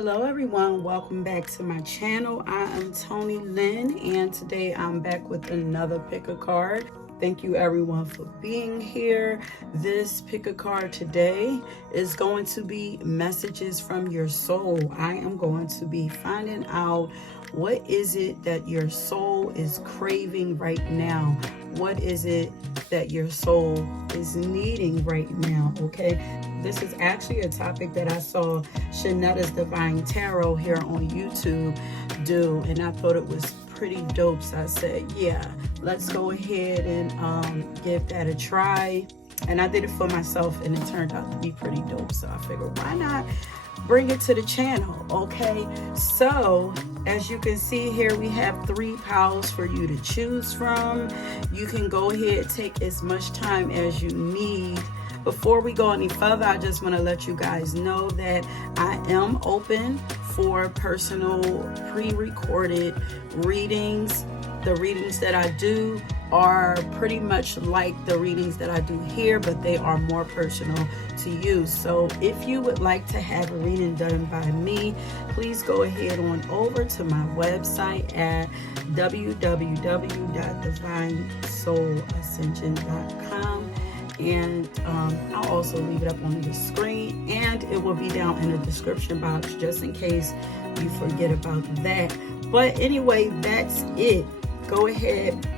Hello everyone, welcome back to my channel. I am Tony Lynn, and today I'm back with another pick a card. Thank you everyone for being here. This pick a card today is going to be messages from your soul. I am going to be finding out what is it that your soul is craving right now. What is it that your soul is needing right now? Okay, this is actually a topic that I saw Shanetta's Divine Tarot here on YouTube do, and I thought it was pretty dope. So I said, yeah, let's go ahead and give that a try. And I did it for myself, and it turned out to be pretty dope. So I figured, why not bring it to the channel? Okay, so as you can see here, we have 3 piles for you to choose from. You can go ahead, take as much time as you need. Before we go any further, I just want to let you guys know that I am open for personal pre-recorded readings. The readings that I do are pretty much like the readings that I do here, but they are more personal to you. So if you would like to have a reading done by me, please go ahead on over to my website at www.divinesoulасcension.com. And I'll also leave it up on the screen, and it will be down in the description box just in case you forget about that. But anyway, that's it. Go ahead,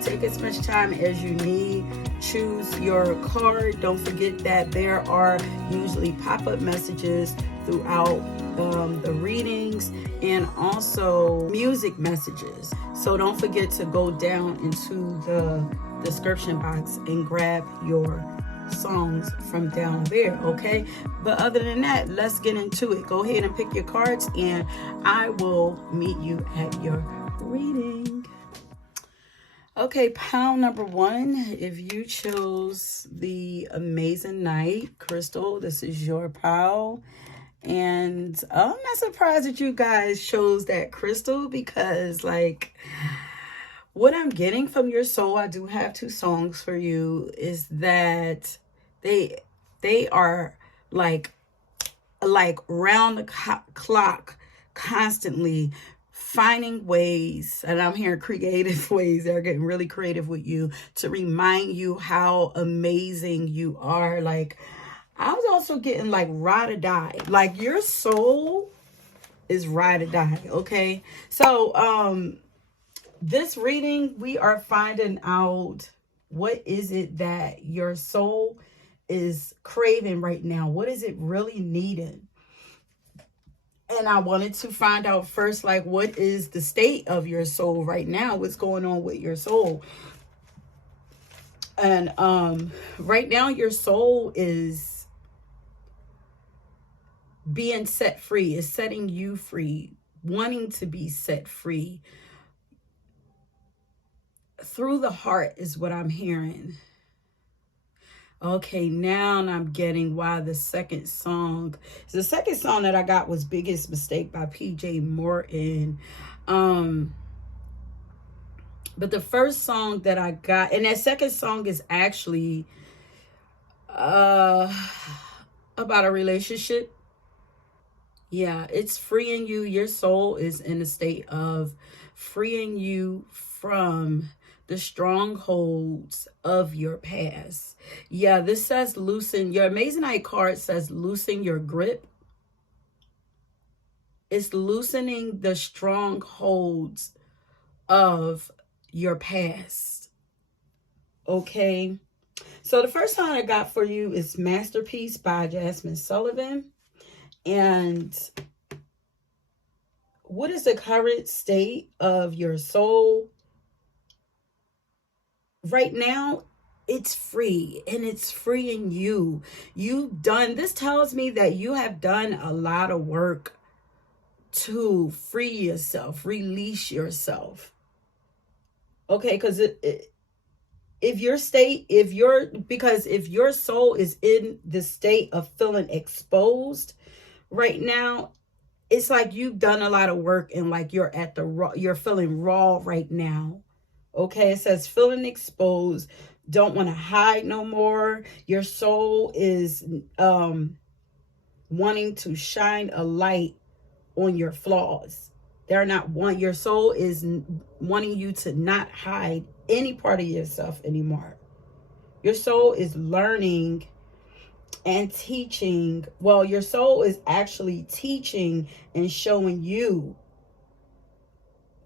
take as much time as you need, choose your card. Don't forget that there are usually pop-up messages throughout the readings, and also music messages. So don't forget to go down into the description box and grab your songs from down there, okay? But other than that, let's get into it. Go ahead and pick your cards, and I will meet you at your reading. Okay, pile number 1, if you chose the Amazing Night Crystal, this is your pile. And I'm not surprised that you guys chose that crystal, because like what I'm getting from your soul, I do have 2 songs for you, is that they are like round the clock, constantly finding ways, and I'm hearing creative ways. They're getting really creative with you to remind you how amazing you are. Like, I was also getting like ride or die. Like, your soul is ride or die, okay? So this reading, we are finding out what is it that your soul is craving right now. What is it really needing? And I wanted to find out first, like, what is the state of your soul right now? What's going on with your soul? And right now, your soul is being set free, is setting you free, wanting to be set free. Through the heart is what I'm hearing. Okay, now I'm getting why the second song that I got was Biggest Mistake by PJ Morton. But the first song that I got, and that second song is actually about a relationship. Yeah, it's freeing you. Your soul is in a state of freeing you from the strongholds of your past. Yeah, this says loosen. Your Amazing Night card says loosen your grip. It's loosening the strongholds of your past. Okay. So the first song I got for you is Masterpiece by Jasmine Sullivan. And what is the current state of your soul? Right now, it's free, and it's freeing you. This tells me that you have done a lot of work to free yourself, release yourself. Okay, because if your soul is in the state of feeling exposed right now, it's like you've done a lot of work, and like you're feeling raw right now. Okay, it says feeling exposed, don't want to hide no more. Your soul is wanting to shine a light on your flaws. They're not want your soul is wanting you to not hide any part of yourself anymore. Your soul is learning and teaching. Well, your soul is actually teaching and showing you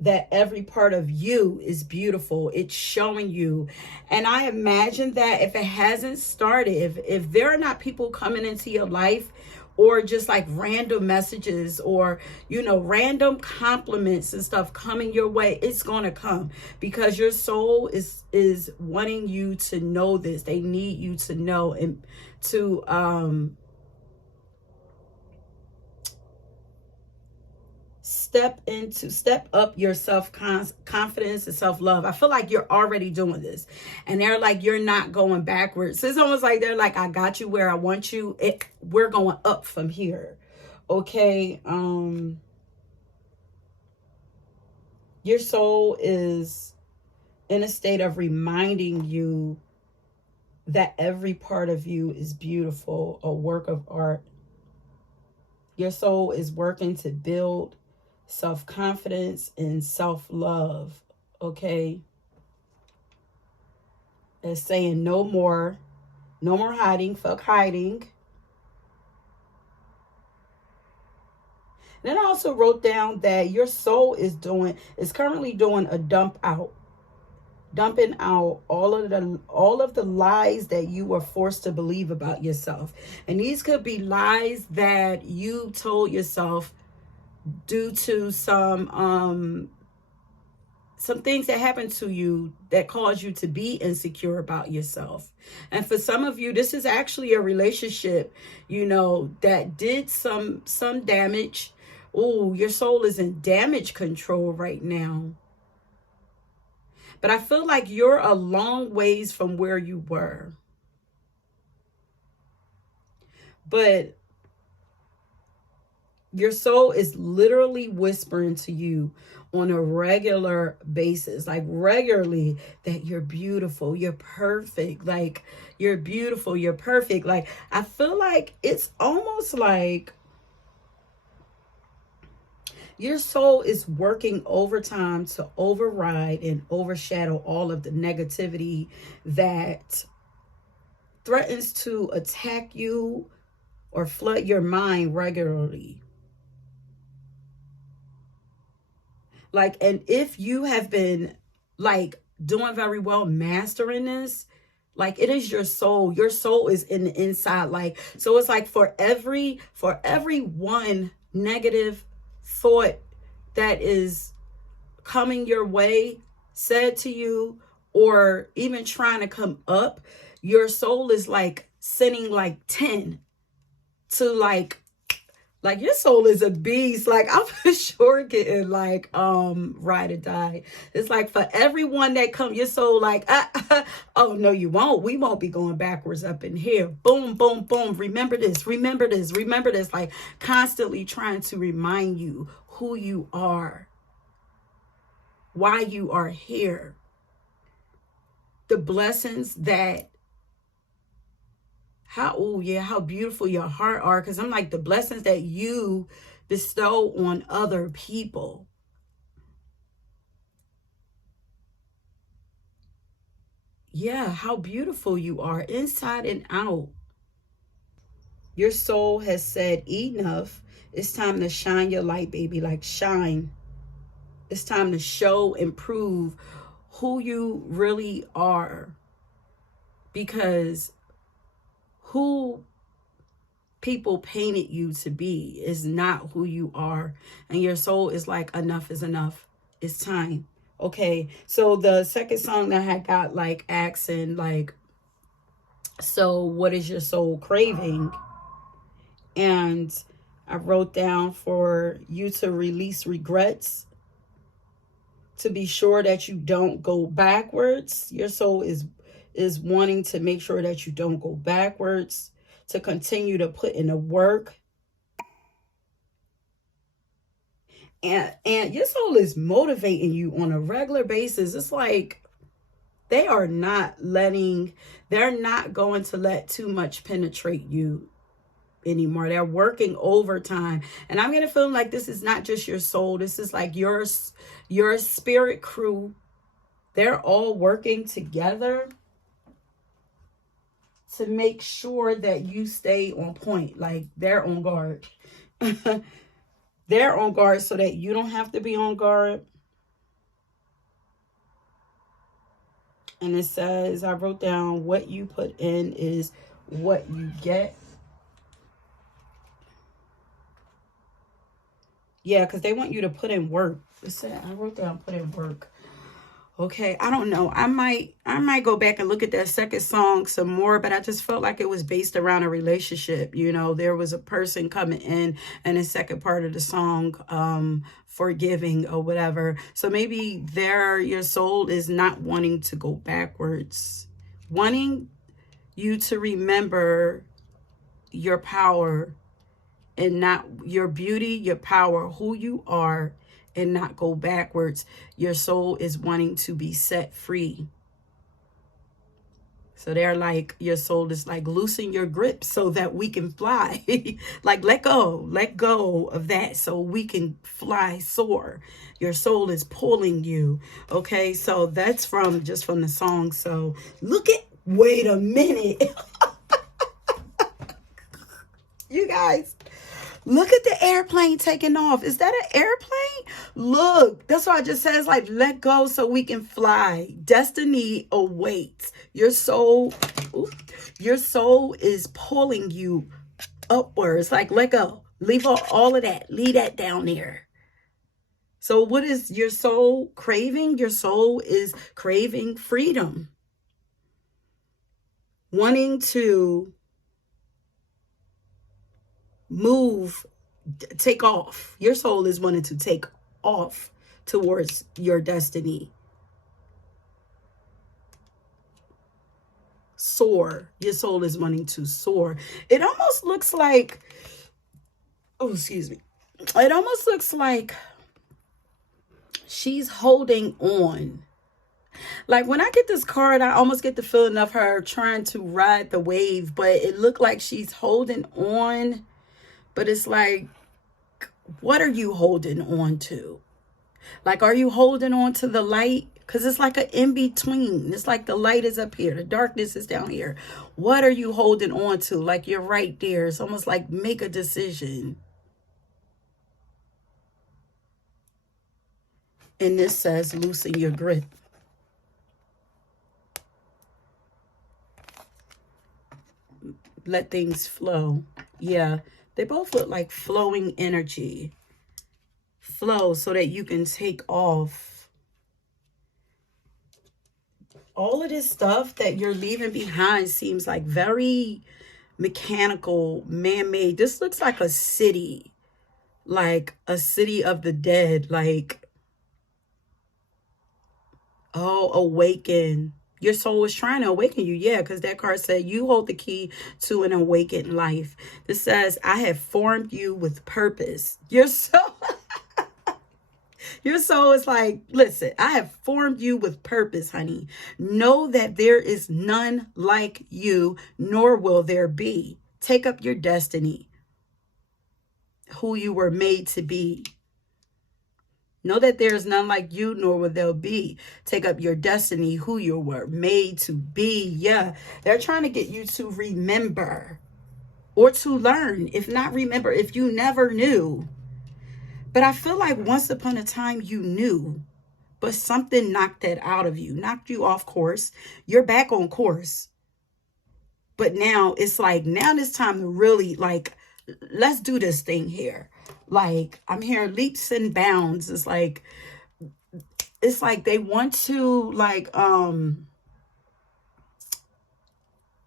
that every part of you is beautiful. It's showing you. And I imagine that if it hasn't started, if there are not people coming into your life, or just like random messages, or random compliments and stuff coming your way, it's gonna come, because your soul is wanting you to know this. They need you to know, and to step up your confidence and self-love. I feel like you're already doing this, and they're like, you're not going backwards. It's almost like they're like, I got you where I want you. We're going up from here. Okay. Your soul is in a state of reminding you that every part of you is beautiful, a work of art. Your soul is working to build self-confidence and self-love. Okay. It's saying no more hiding. Fuck hiding. Then I also wrote down that your soul is currently doing a dumping out all of the lies that you were forced to believe about yourself. And these could be lies that you told yourself due to some things that happened to you that caused you to be insecure about yourself. And for some of you, this is actually a relationship, that did some damage. Oh, your soul is in damage control right now. But I feel like you're a long ways from where you were. But your soul is literally whispering to you on a regular basis, like regularly, that you're beautiful, you're perfect, like you're beautiful, you're perfect. Like, I feel like it's almost like your soul is working overtime to override and overshadow all of the negativity that threatens to attack you or flood your mind regularly. Like, and if you have been like doing very well mastering this, like, it is your soul is in the inside. Like, so it's like for every one negative thought that is coming your way, said to you, or even trying to come up, your soul is like sending like 10 to like your soul is a beast. Like, I'm for sure getting like ride or die. It's like for everyone that come, your soul like, oh no, you won't. We won't be going backwards up in here. Boom, boom, boom. Remember this, remember this, remember this. Like, constantly trying to remind you who you are, why you are here, the blessings that how beautiful your heart are. Because I'm like, the blessings that you bestow on other people. Yeah, how beautiful you are inside and out. Your soul has said enough. It's time to shine your light, baby. Like, shine. It's time to show and prove who you really are. Because who people painted you to be is not who you are. And your soul is like, enough is enough. It's time. Okay. So the second song that I got like asking, like, so what is your soul craving? And I wrote down for you to release regrets, to be sure that you don't go backwards. Your soul is wanting to make sure that you don't go backwards, to continue to put in the work. And your soul is motivating you on a regular basis. It's like they're not going to let too much penetrate you anymore. They're working overtime. And I'm going to feel like this is not just your soul. This is like your spirit crew. They're all working together to make sure that you stay on point. Like they're on guard. They're on guard so that you don't have to be on guard. And it says, I wrote down, what you put in is what you get. Yeah, because they want you to put in work. It said, I wrote down put in work. Okay, I don't know. I might go back and look at that second song some more, but I just felt like it was based around a relationship. You know, there was a person coming in the second part of the song, forgiving or whatever. So maybe your soul is not wanting to go backwards, wanting you to remember your power and not your beauty, your power, who you are, and not go backwards. Your soul is wanting to be set free. So they're like, your soul is like, loosen your grip so that we can fly. Like, let go of that so we can fly, soar. Your soul is pulling you. Okay, so that's just from the song. So wait a minute. You guys, look at the airplane taking off. Is that an airplane? Look, that's why it just says like, let go so we can fly. Destiny awaits. Your soul is pulling you upwards. Like, let go. Leave all of that. Leave that down there. So what is your soul craving? Your soul is craving freedom. Wanting to move, take off. Your soul is wanting to take off towards your destiny. Soar. Your soul is wanting to soar. It almost looks like, it almost looks like she's holding on. Like when I get this card, I almost get the feeling of her trying to ride the wave, but it looked like she's holding on. But it's like, what are you holding on to? Like, are you holding on to the light? Because it's like an in-between. It's like the light is up here. The darkness is down here. What are you holding on to? Like you're right there. It's almost like make a decision. And this says, loosen your grip. Let things flow. Yeah. They both look like flowing energy. Flow so that you can take off. All of this stuff that you're leaving behind seems like very mechanical, man-made. This looks like a city of the dead. Like, oh, awaken. Your soul is trying to awaken you. Yeah, because that card said you hold the key to an awakened life. This says, I have formed you with purpose. Your soul is like, listen, I have formed you with purpose, honey. Know that there is none like you, nor will there be. Take up your destiny, who you were made to be. Know that there is none like you, nor will there be. Take up your destiny, who you were made to be. Yeah, they're trying to get you to remember or to learn. If not remember, if you never knew. But I feel like once upon a time you knew, but something knocked that out of you, knocked you off course. You're back on course. But now it's like, now it's time to really like, let's do this thing here. Like, I'm hearing leaps and bounds. It's like they want to like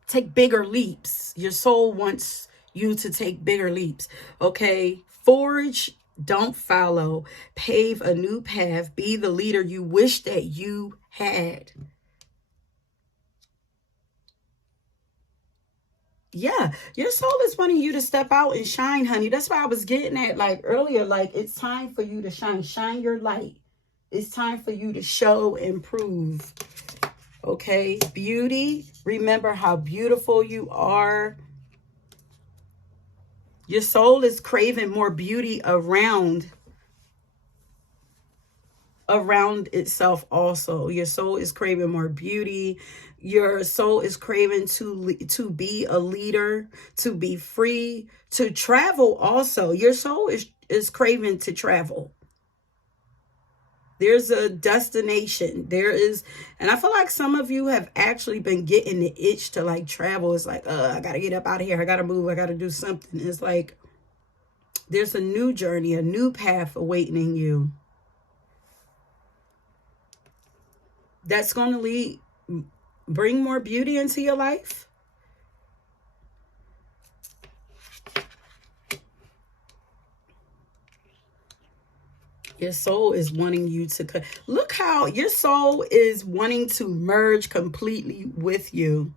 take bigger leaps. Your soul wants you to take bigger leaps. Okay, forge, don't follow, pave a new path, be the leader you wish that you had. Yeah, your soul is wanting you to step out and shine, honey. That's why I was getting at like earlier, like it's time for you to shine. Shine your light. It's time for you to show and prove. Okay, beauty. Remember how beautiful you are. Your soul is craving more beauty around itself also. Your soul is craving more beauty. Your soul is craving to be a leader, to be free, to travel also. Your soul is craving to travel. There's a destination. There is, and I feel like some of you have actually been getting the itch to like travel. It's like, I gotta get up out of here. I gotta move. I gotta do something. It's like there's a new journey, a new path awaiting you. That's going to bring more beauty into your life. Your soul is wanting you to look how your soul is wanting to merge completely with you.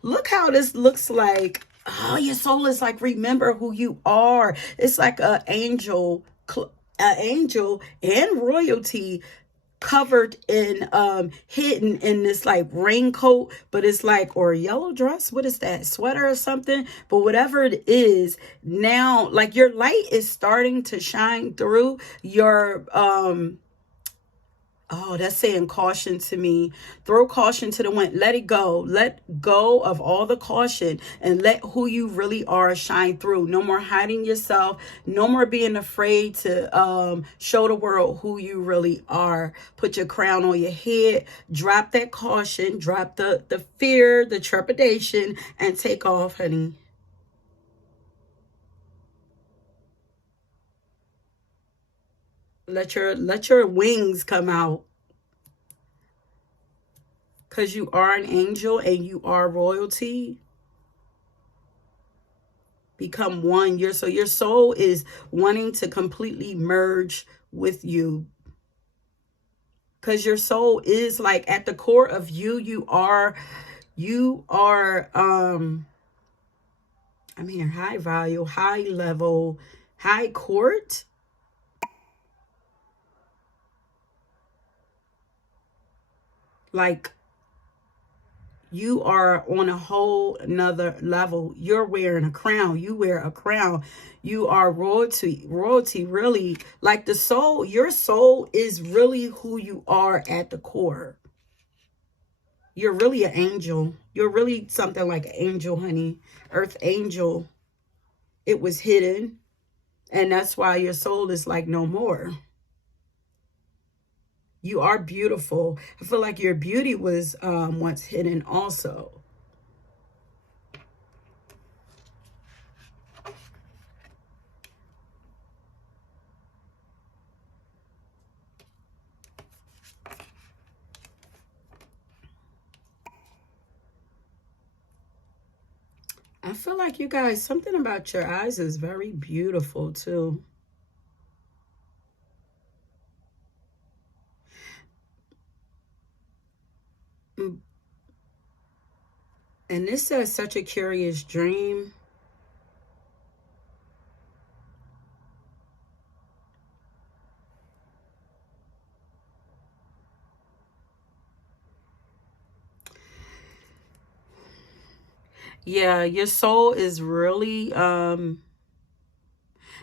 Look how this looks like. Oh, your soul is like, remember who you are. It's like an angel and royalty covered in hidden in this like raincoat, but it's like, or a yellow dress, what is that, sweater or something, but whatever it is, now like your light is starting to shine through your oh, that's saying caution to me. Throw caution to the wind. Let it go. Let go of all the caution and let who you really are shine through. No more hiding yourself. No more being afraid to show the world who you really are. Put your crown on your head. Drop that caution. Drop the fear, the trepidation, and take off, honey. Let your wings come out. Because you are an angel and you are royalty. Become one. So your soul is wanting to completely merge with you. Because your soul is like at the core of you, you are I'm here, high value, high level, high court. Like you are on a whole another level. You're wearing a crown. You wear a crown. You are royalty really. Like the soul, your soul is really who you are at the core. You're really an angel. You're really something like an angel, honey. Earth angel. It was hidden. And that's why your soul is like no more. You are beautiful. I feel like your beauty was once hidden also. I feel like you guys, something about your eyes is very beautiful too. Mm, and this says such a curious dream. Yeah, your soul is really, yeah,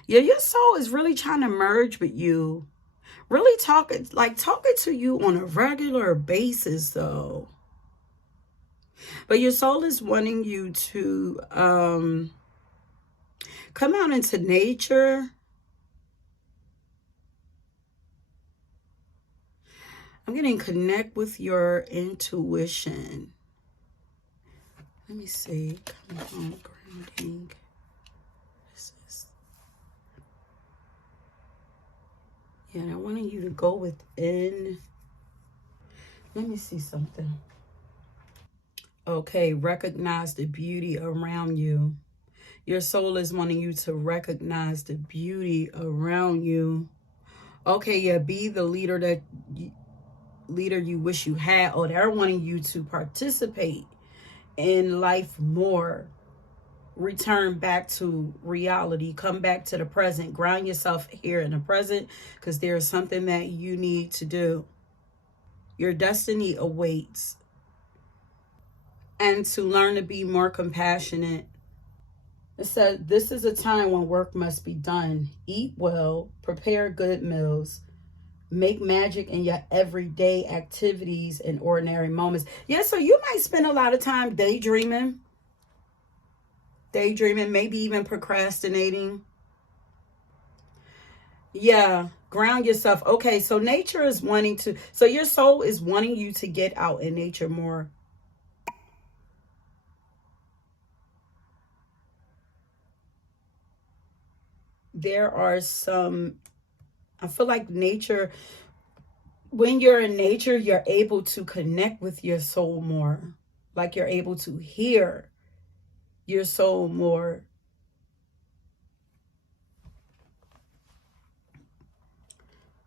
your soul is really trying to merge with you. Really talking to you on a regular basis though. But your soul is wanting you to come out into nature. I'm getting connect with your intuition. Let me see. Come home, grounding. Yeah, and I wanted you to go within. Let me see something. Okay, recognize the beauty around you. Your soul is wanting you to recognize the beauty around you. Okay, yeah, be the leader you wish you had. Oh, they're wanting you to participate in life more. Return back to reality. Come back to the present. Ground yourself here in the present because there is something that you need to do. Your destiny awaits. And to learn to be more compassionate. It said, this is a time when work must be done. Eat well, prepare good meals, make magic in your everyday activities and ordinary moments. Yeah, so you might spend a lot of time daydreaming, maybe even procrastinating. Yeah, ground yourself. Okay, so nature is wanting to, so your soul is wanting you to get out in nature more. There are some, I feel like nature, when you're in nature, you're able to connect with your soul more. Like you're able to hear your soul more.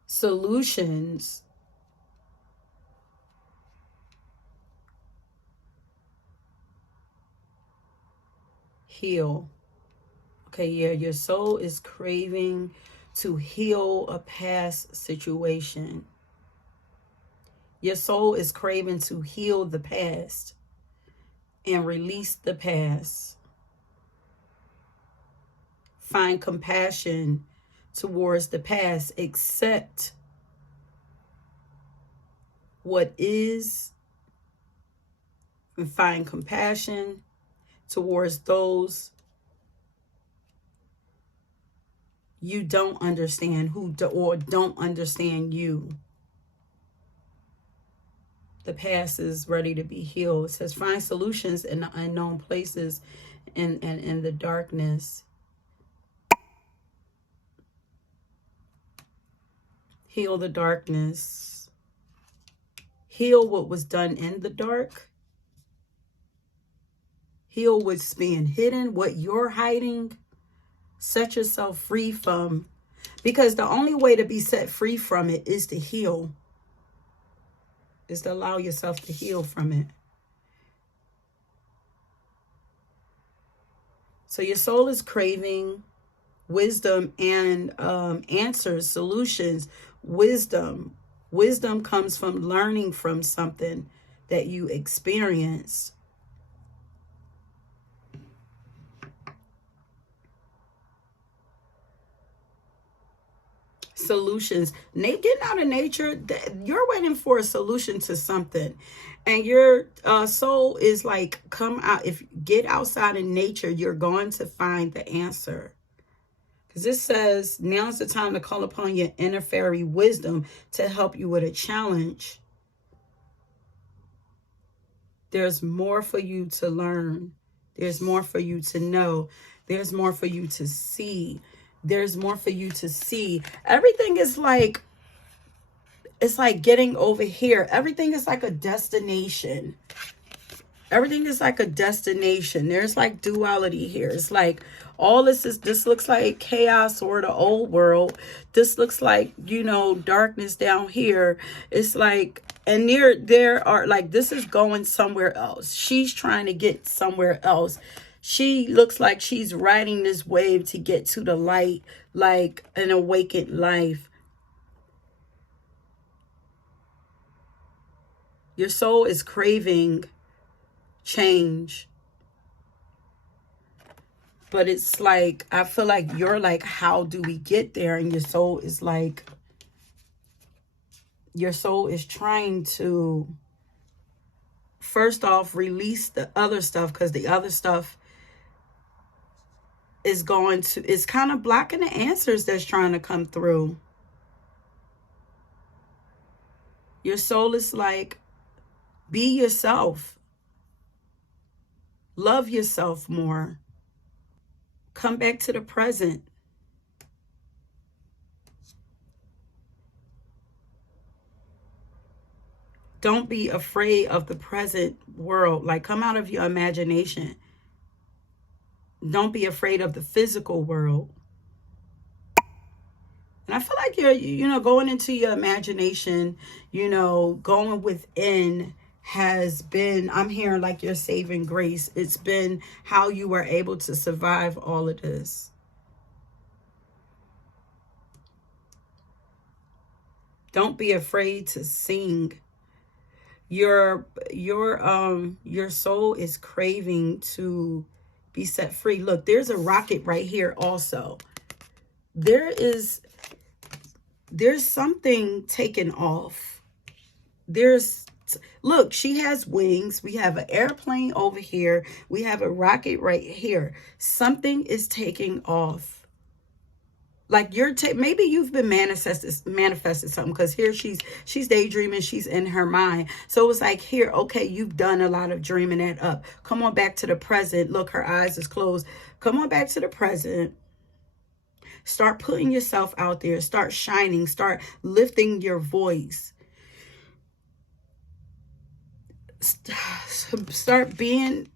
Solutions. Heal. Okay, yeah, your soul is craving to heal a past situation. Your soul is craving to heal the past and release the past. Find compassion towards the past. Accept what is and find compassion towards those you don't understand or don't understand you. The past is ready to be healed. It says find solutions in the unknown places and in the darkness. Heal the darkness. Heal what was done in the dark. Heal what's being hidden, what you're hiding. Set yourself free from, because the only way to be set free from it is to heal, is to allow yourself to heal from it. So your soul is craving wisdom and answers, solutions. Wisdom comes from learning from something that you experienced. Solutions. Getting out of nature, you're waiting for a solution to something, and your soul is like, come out. If you get outside in nature, you're going to find the answer. Because this says now's the time to call upon your inner fairy wisdom to help you with a challenge. There's more for you to learn. There's more for you to know. There's more for you to see. There's more for you to see. Everything is like, it's like getting over here. Everything is like a destination. Everything is like a destination. There's like duality here. It's like all this looks like chaos or the old world. This looks like, darkness down here. It's like, and there are like, this is going somewhere else. She's trying to get somewhere else. She looks like she's riding this wave to get to the light, like an awakened life. Your soul is craving change. But it's like, I feel like you're like, how do we get there? And your soul is like, your soul is trying to, first off, release the other stuff, because the other stuff is kind of blocking the answers that's trying to come through. Your soul is like, be yourself. Love yourself more. Come back to the present. Don't be afraid of the present world. Like, come out of your imagination. Don't be afraid of the physical world. And I feel like you're, going into your imagination, going within has been, I'm hearing like your saving grace. It's been how you were able to survive all of this. Don't be afraid to sing. Your soul is craving to be set free. Look, there's a rocket right here also. There's something taken off. Look, she has wings. We have an airplane over here. We have a rocket right here. Something is taking off. Like maybe you've been manifested something, because here she's daydreaming, she's in her mind. So it's like, here, okay, you've done a lot of dreaming that up. Come on back to the present. Look, her eyes is closed. Come on back to the present. Start putting yourself out there. Start shining. Start lifting your voice. Start being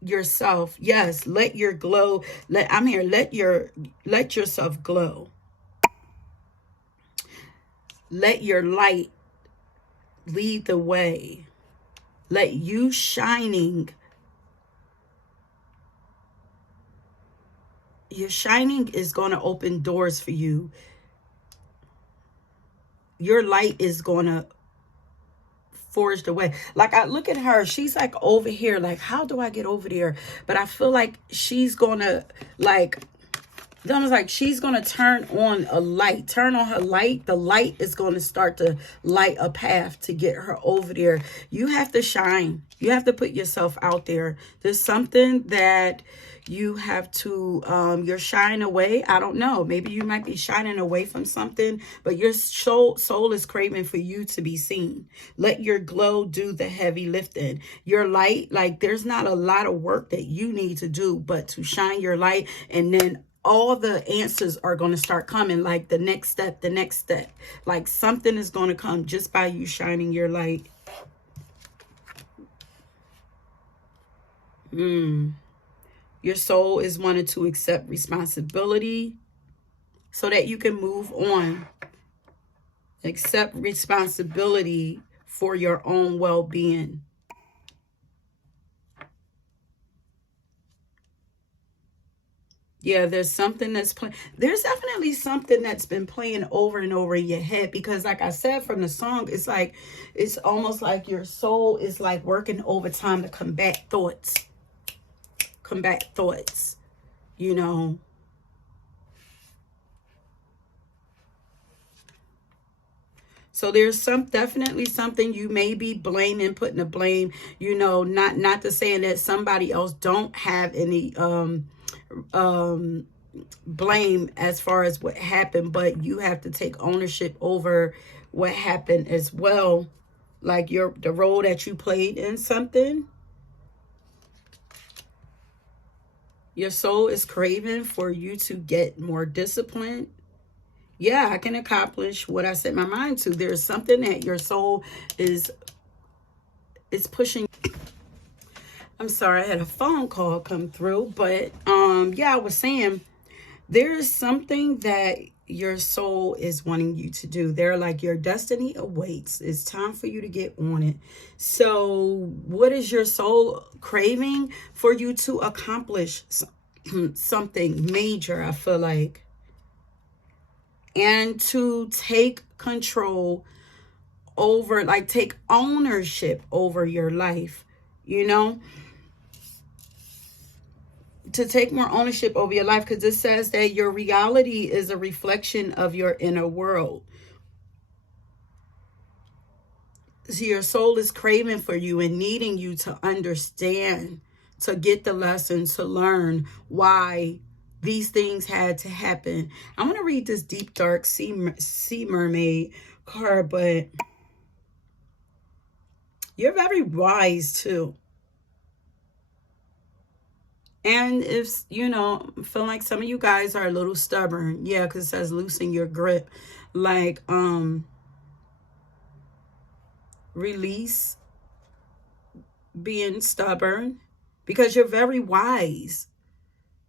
yourself. Yes, let your glow, let yourself glow. Let your light lead the way. Let you shining. Your shining is going to open doors for you. Your light is going to forged away. Like, I look at her, she's like over here, like, how do I get over there? But I feel like she's gonna, like, almost like she's gonna turn on a light, turn on her light. The light is gonna start to light a path to get her over there. You have to shine. You have to put yourself out there. There's something that you have to, you're shying away. I don't know. Maybe you might be shining away from something, but your soul is craving for you to be seen. Let your glow do the heavy lifting. Your light, like, there's not a lot of work that you need to do, but to shine your light, and then all the answers are going to start coming, like the next step, like something is going to come just by you shining your light. Your soul is wanting to accept responsibility so that you can move on. Accept responsibility for your own well-being. Yeah, there's something that's playing. There's definitely something that's been playing over and over in your head, because like I said from the song, it's like, it's almost like your soul is like working overtime to combat thoughts, you know. So there's definitely something you may be blaming, putting the blame, you know, not to saying that somebody else don't have any blame as far as what happened, but you have to take ownership over what happened as well. Like the role that you played in something. Your soul is craving for you to get more disciplined. Yeah, I can accomplish what I set my mind to. There's something that your soul is pushing. I'm sorry, I had a phone call come through, but yeah, I was saying there is something that your soul is wanting you to do. They're like, your destiny awaits. It's time for you to get on it. So what is your soul craving? For you to accomplish something major, I feel like. And to take control over, like, take ownership over your life, you know? To take more ownership over your life, because it says that your reality is a reflection of your inner world. So your soul is craving for you and needing you to understand, to get the lesson, to learn why these things had to happen. I'm going to read this deep, dark sea mermaid card, but you're very wise too. And if, you know, I feel like some of you guys are a little stubborn. Yeah, because it says loosen your grip. Like, release being stubborn, because you're very wise.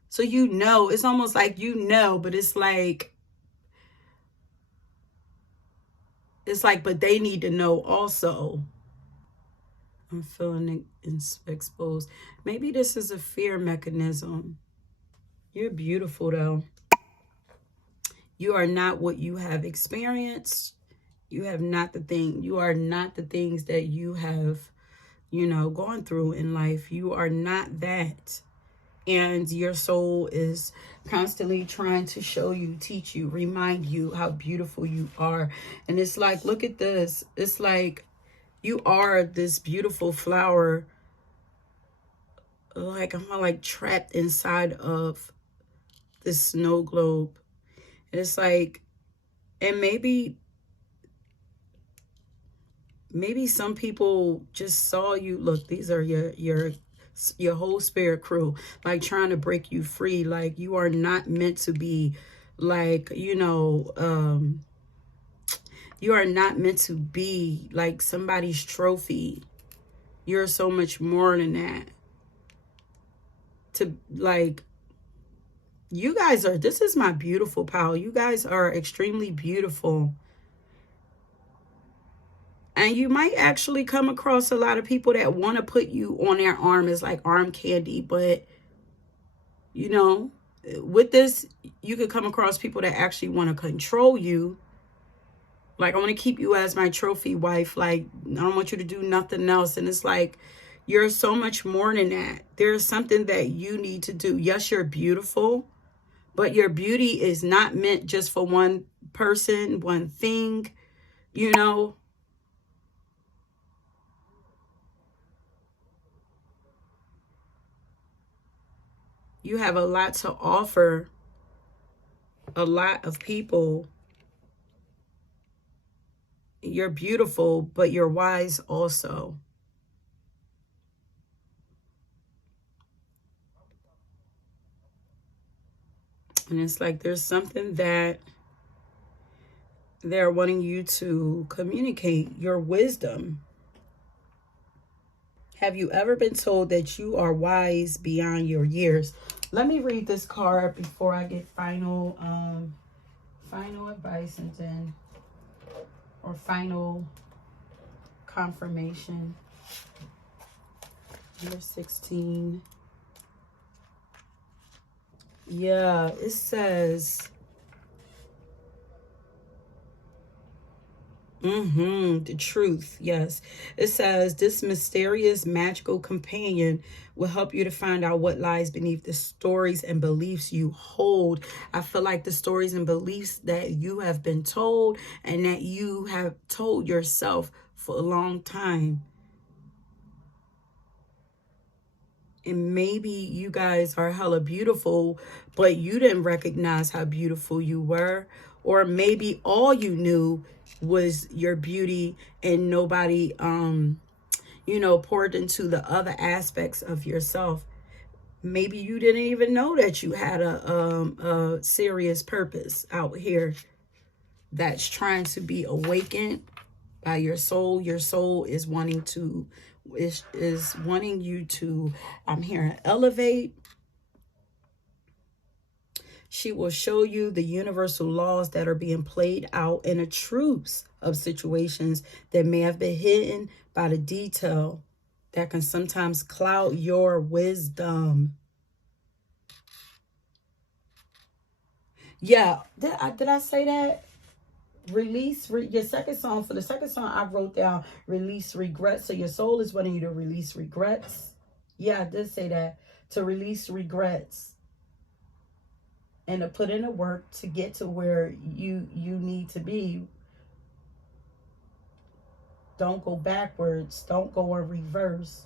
So, you know, it's almost like, you know, but it's like, but they need to know also. I'm feeling exposed. Maybe this is a fear mechanism. You're beautiful, though. You are not what you have experienced. You are not the things that you have, you know, gone through in life. You are not that. And your soul is constantly trying to show you, teach you, remind you how beautiful you are. And it's like, look at this. It's like you are this beautiful flower. Like I'm like trapped inside of this snow globe. And it's like, and maybe some people just saw you. Look, these are your whole spirit crew, like trying to break you free. Like you are not meant to be, like, you are not meant to be like somebody's trophy. You're so much more than that. To like, you guys are, this is my beautiful pal. You guys are extremely beautiful. And you might actually come across a lot of people that want to put you on their arm as like arm candy. But, you know, with this, you could come across people that actually want to control you. Like, I want to keep you as my trophy wife. Like, I don't want you to do nothing else. And it's like, you're so much more than that. There's something that you need to do. Yes, you're beautiful, but your beauty is not meant just for one person, one thing, you know. You have a lot to offer a lot of people. You're beautiful, but you're wise also. And it's like there's something that they're wanting you to communicate, your wisdom. Have you ever been told that you are wise beyond your years? Let me read this card before I get final advice, and then, or final confirmation. Year 16. Yeah, it says the truth. Yes. It says this mysterious magical companion will help you to find out what lies beneath the stories and beliefs you hold. I feel like the stories and beliefs that you have been told and that you have told yourself for a long time. And maybe you guys are hella beautiful, but you didn't recognize how beautiful you were. Or maybe all you knew was your beauty and nobody, poured into the other aspects of yourself. Maybe you didn't even know that you had a serious purpose out here that's trying to be awakened by your soul. Your soul is wanting to, is wanting you to, I'm hearing, elevate. She will show you the universal laws that are being played out in a truce of situations that may have been hidden by the detail that can sometimes cloud your wisdom. Yeah, did I say that? Release your second song. For the second song, I wrote down release regrets. So your soul is wanting you to release regrets. Yeah, I did say that. To release regrets and to put in the work to get to where you need to be. Don't go backwards. Don't go in reverse.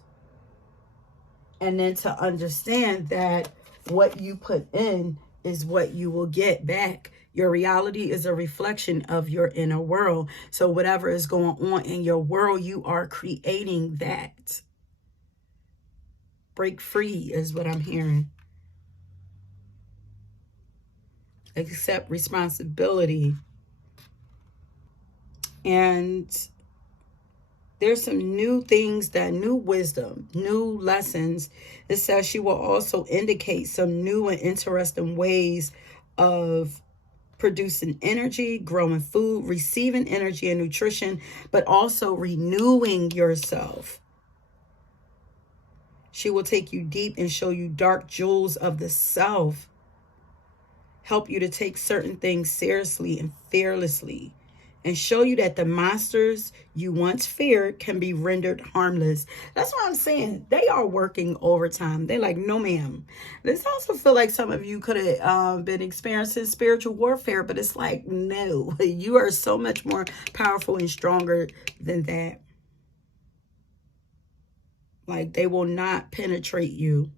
And then to understand that what you put in is what you will get back. Your reality is a reflection of your inner world. So whatever is going on in your world, you are creating that. Break free is what I'm hearing. Accept responsibility. And there's some new things, that new wisdom, new lessons. It says she will also indicate some new and interesting ways of producing energy, growing food, receiving energy and nutrition, but also renewing yourself. She will take you deep and show you dark jewels of the self, help you to take certain things seriously and fearlessly, and show you that the monsters you once feared can be rendered harmless. That's what I'm saying. They are working overtime. They're like, no, ma'am. This also feel like some of you could have been experiencing spiritual warfare, but it's like, no, you are so much more powerful and stronger than that. Like, they will not penetrate you.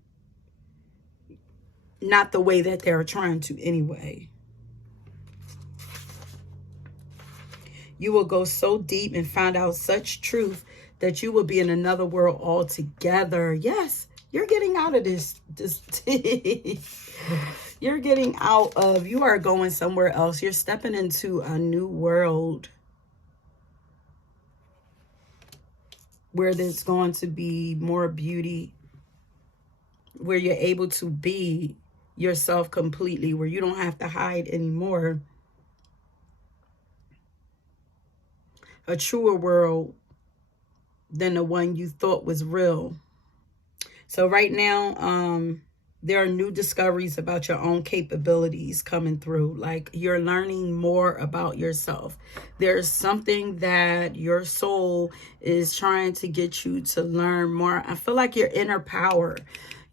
Not the way that they're trying to anyway. You will go so deep and find out such truth that you will be in another world altogether. Yes, you're getting out of this. You're getting out of, you are going somewhere else. You're stepping into a new world where there's going to be more beauty, where you're able to be yourself completely, where you don't have to hide anymore. A truer world than the one you thought was real. So right now, there are new discoveries about your own capabilities coming through. Like, you're learning more about yourself. There's something that your soul is trying to get you to learn more. I feel like your inner power,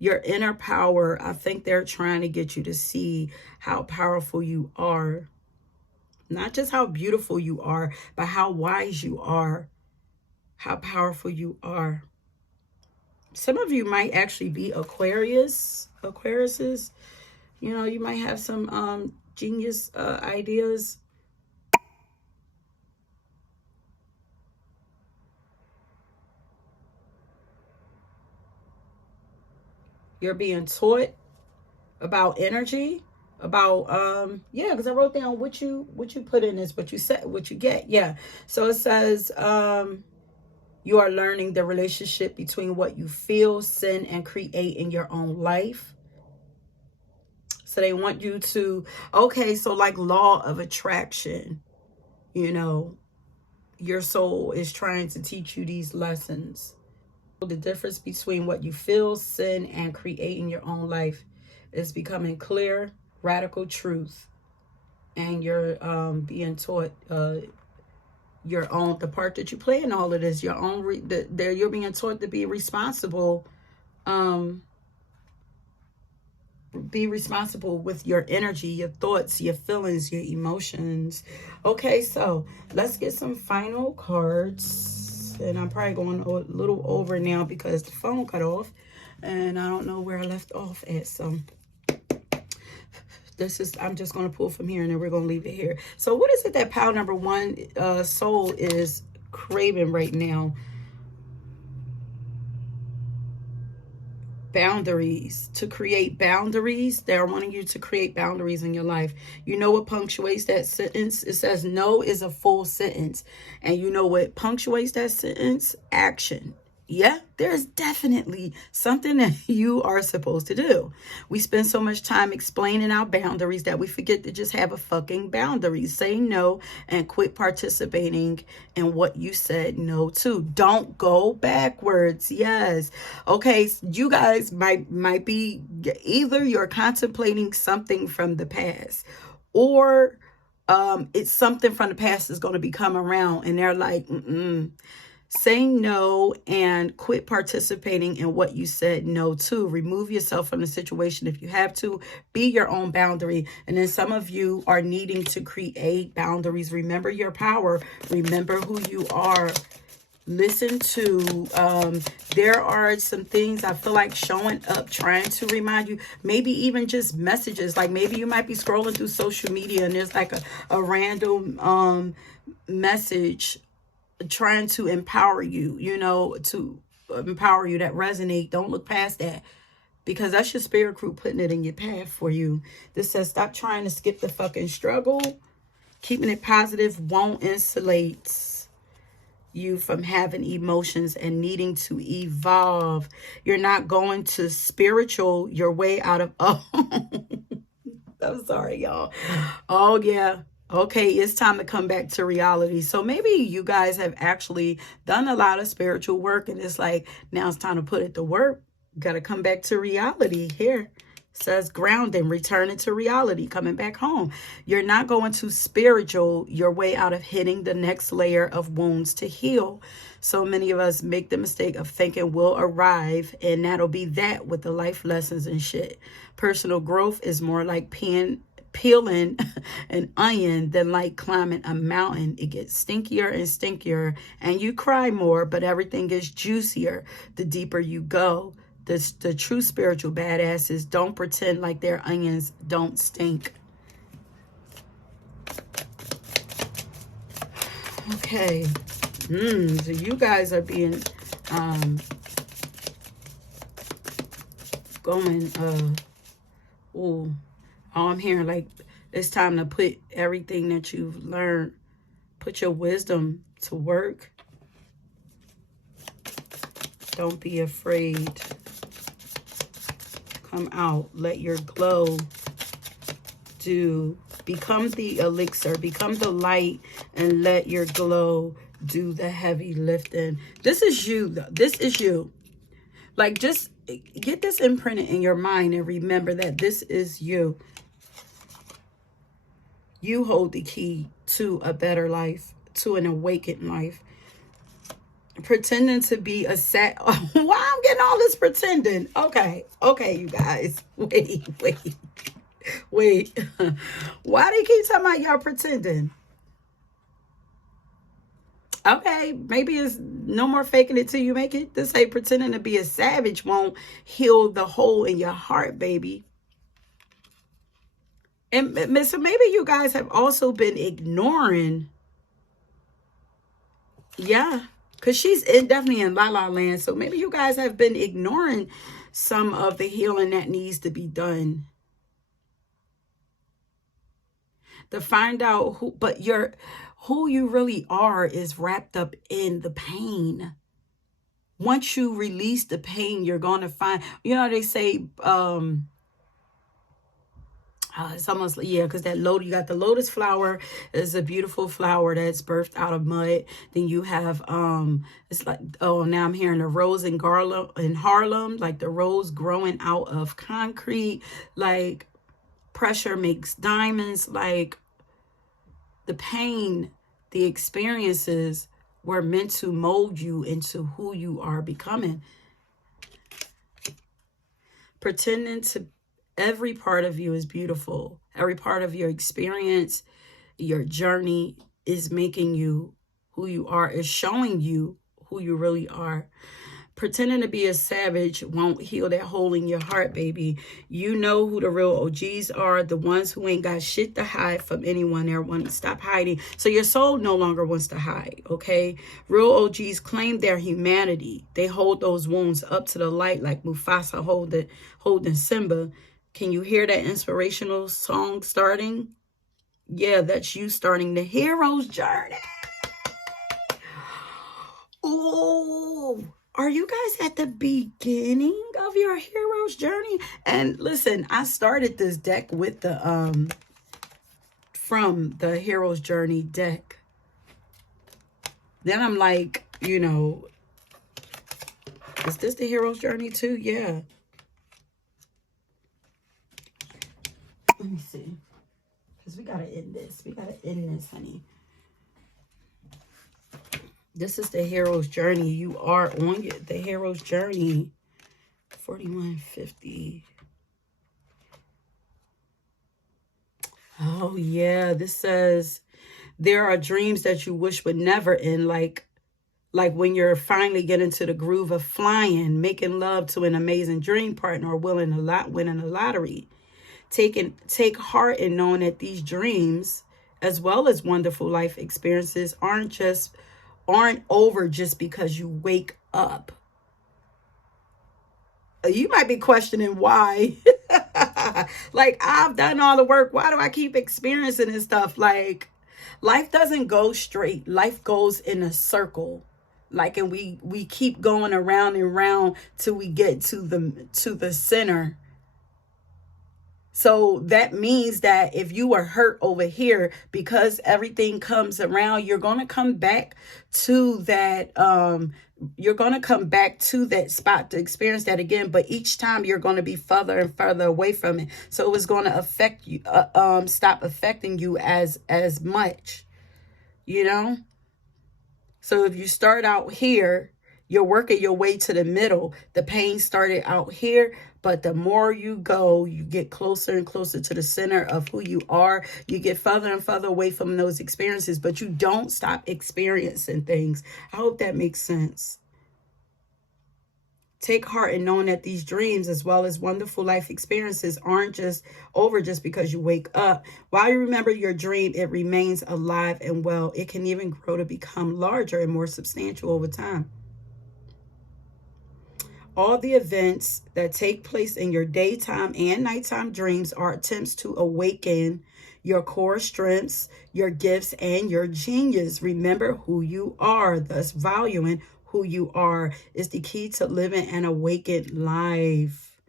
I think they're trying to get you to see how powerful you are. Not just how beautiful you are, but how wise you are, how powerful you are. Some of you might actually be Aquariuses. You know, you might have some genius ideas. You're being taught about energy, about yeah, because I wrote down what you put in this, what you said, what you get. Yeah. So it says you are learning the relationship between what you feel, send, and create in your own life. So they want you to, okay, so like law of attraction, you know, your soul is trying to teach you these lessons. The difference between what you feel, send, and create in your own life is becoming clear, radical truth. And you're being taught your own, the part that you play in all of this, your own, you're being taught to be responsible. Be responsible with your energy, your thoughts, your feelings, your emotions. Okay, so let's get some final cards. And I'm probably going a little over now because the phone cut off. And I don't know where I left off at. So this is, I'm just going to pull from here and then we're going to leave it here. So what is it that pile number one soul is craving right now? Boundaries. To create boundaries. They're wanting you to create boundaries in your life. You know what punctuates that sentence? It says no is a full sentence. And you know what punctuates that sentence? Action. Yeah, there's definitely something that you are supposed to do. We spend so much time explaining our boundaries that we forget to just have a fucking boundary. Say no and quit participating in what you said no to. Don't go backwards. Yes. Okay, you guys might be, either you're contemplating something from the past, or it's something from the past is going to be coming around and they're like, say no and quit participating in what you said no to. Remove yourself from the situation if you have to. Be your own boundary. And then some of you are needing to create boundaries. Remember your power. Remember who you are. Listen to, there are some things I feel like showing up, trying to remind you, maybe even just messages. Like maybe you might be scrolling through social media and there's like a random message trying to empower you, you know, to empower you that resonate. Don't look past that, because that's your spirit crew putting it in your path for you. This says stop trying to skip the fucking struggle. Keeping it positive won't insulate you from having emotions and needing to evolve. You're not going to spiritual your way out of I'm sorry, y'all. Oh yeah. Okay, it's time to come back to reality. So maybe you guys have actually done a lot of spiritual work and it's like, now it's time to put it to work. Got to come back to reality here. Says grounding, returning to reality, coming back home. You're not going to spiritual your way out of hitting the next layer of wounds to heal. So many of us make the mistake of thinking we'll arrive and that'll be that with the life lessons and shit. Personal growth is more like peeling an onion than like climbing a mountain. It gets stinkier and stinkier and you cry more, but everything gets juicier the deeper you go. The true spiritual badasses don't pretend like their onions don't stink. Okay. So you guys are being oh, I'm hearing like it's time to put everything that you've learned, put your wisdom to work. Don't be afraid. Come out. Let your glow become the elixir, become the light, and let your glow do the heavy lifting. This is you. This is you. Like, just get this imprinted in your mind and remember that this is you. You hold the key to a better life, to an awakened life. Pretending to be a why I'm getting all this pretending? Okay, you guys. Wait. Why do you keep talking about y'all pretending? Okay, maybe it's no more faking it till you make it. This ain't pretending to be a savage won't heal the hole in your heart, baby. And so maybe you guys have also been ignoring. Yeah. Because she's definitely in La La Land. So maybe you guys have been ignoring some of the healing that needs to be done. To find out who you really are is wrapped up in the pain. Once you release the pain, you're going to find, they say, it's almost, yeah, because you got the lotus flower is a beautiful flower that's birthed out of mud. Then you have, it's like, oh, now I'm hearing the rose in Harlem, like the rose growing out of concrete, like pressure makes diamonds, like the pain, the experiences were meant to mold you into who you are becoming. Pretending to every part of you is beautiful. Every part of your experience, your journey is making you who you are, is showing you who you really are. Pretending to be a savage won't heal that hole in your heart, baby. You know who the real OGs are, the ones who ain't got shit to hide from anyone. They want to stop hiding. So your soul no longer wants to hide, okay? Real OGs claim their humanity. They hold those wounds up to the light like Mufasa holding Simba. Can you hear that inspirational song starting? Yeah, that's you starting the hero's journey. Oh, are you guys at the beginning of your hero's journey? And listen, I started this deck with the from the hero's journey deck. Then I'm like, is this the hero's journey too? Yeah. Let me see. Because we got to end this. We got to end this, honey. This is the hero's journey. You are on the hero's journey. 4150. Oh, yeah. This says there are dreams that you wish would never end. Like when you're finally getting to the groove of flying, making love to an amazing dream partner, or winning the lottery. Take heart in knowing that these dreams, as well as wonderful life experiences, aren't over just because you wake up. You might be questioning why. Like, I've done all the work. Why do I keep experiencing this stuff? Like, life doesn't go straight. Life goes in a circle. Like, and we keep going around and around till we get to the center. So that means that if you were hurt over here, because everything comes around, you're going to come back to that you're going to come back to that spot to experience that again, but each time you're going to be further and further away from it. So it's going to affect you, stop affecting you as much, you know? So if you start out here, you're working your way to the middle. The pain started out here, but the more you go, you get closer and closer to the center of who you are. You get further and further away from those experiences, but you don't stop experiencing things. I hope that makes sense. Take heart in knowing that these dreams, as well as wonderful life experiences, aren't just over just because you wake up. While you remember your dream, it remains alive and well. It can even grow to become larger and more substantial over time. All the events that take place in your daytime and nighttime dreams are attempts to awaken your core strengths, your gifts, and your genius. Remember who you are, thus valuing who you are is the key to living an awakened life.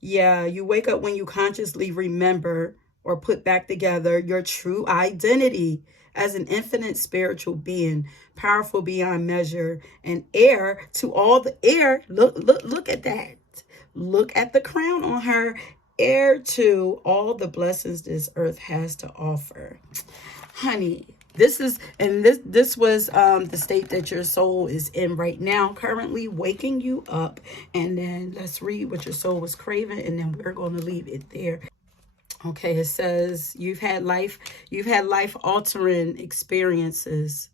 Yeah, you wake up when you consciously remember or put back together your true identity as an infinite spiritual being, powerful beyond measure, and heir to all the heir. Look at that. Look at the crown on her. Heir to all the blessings this earth has to offer. Honey, this is, and this was the state that your soul is in right now, currently waking you up. And then let's read what your soul was craving, and then we're going to leave it there. Okay, it says you've had life altering experiences,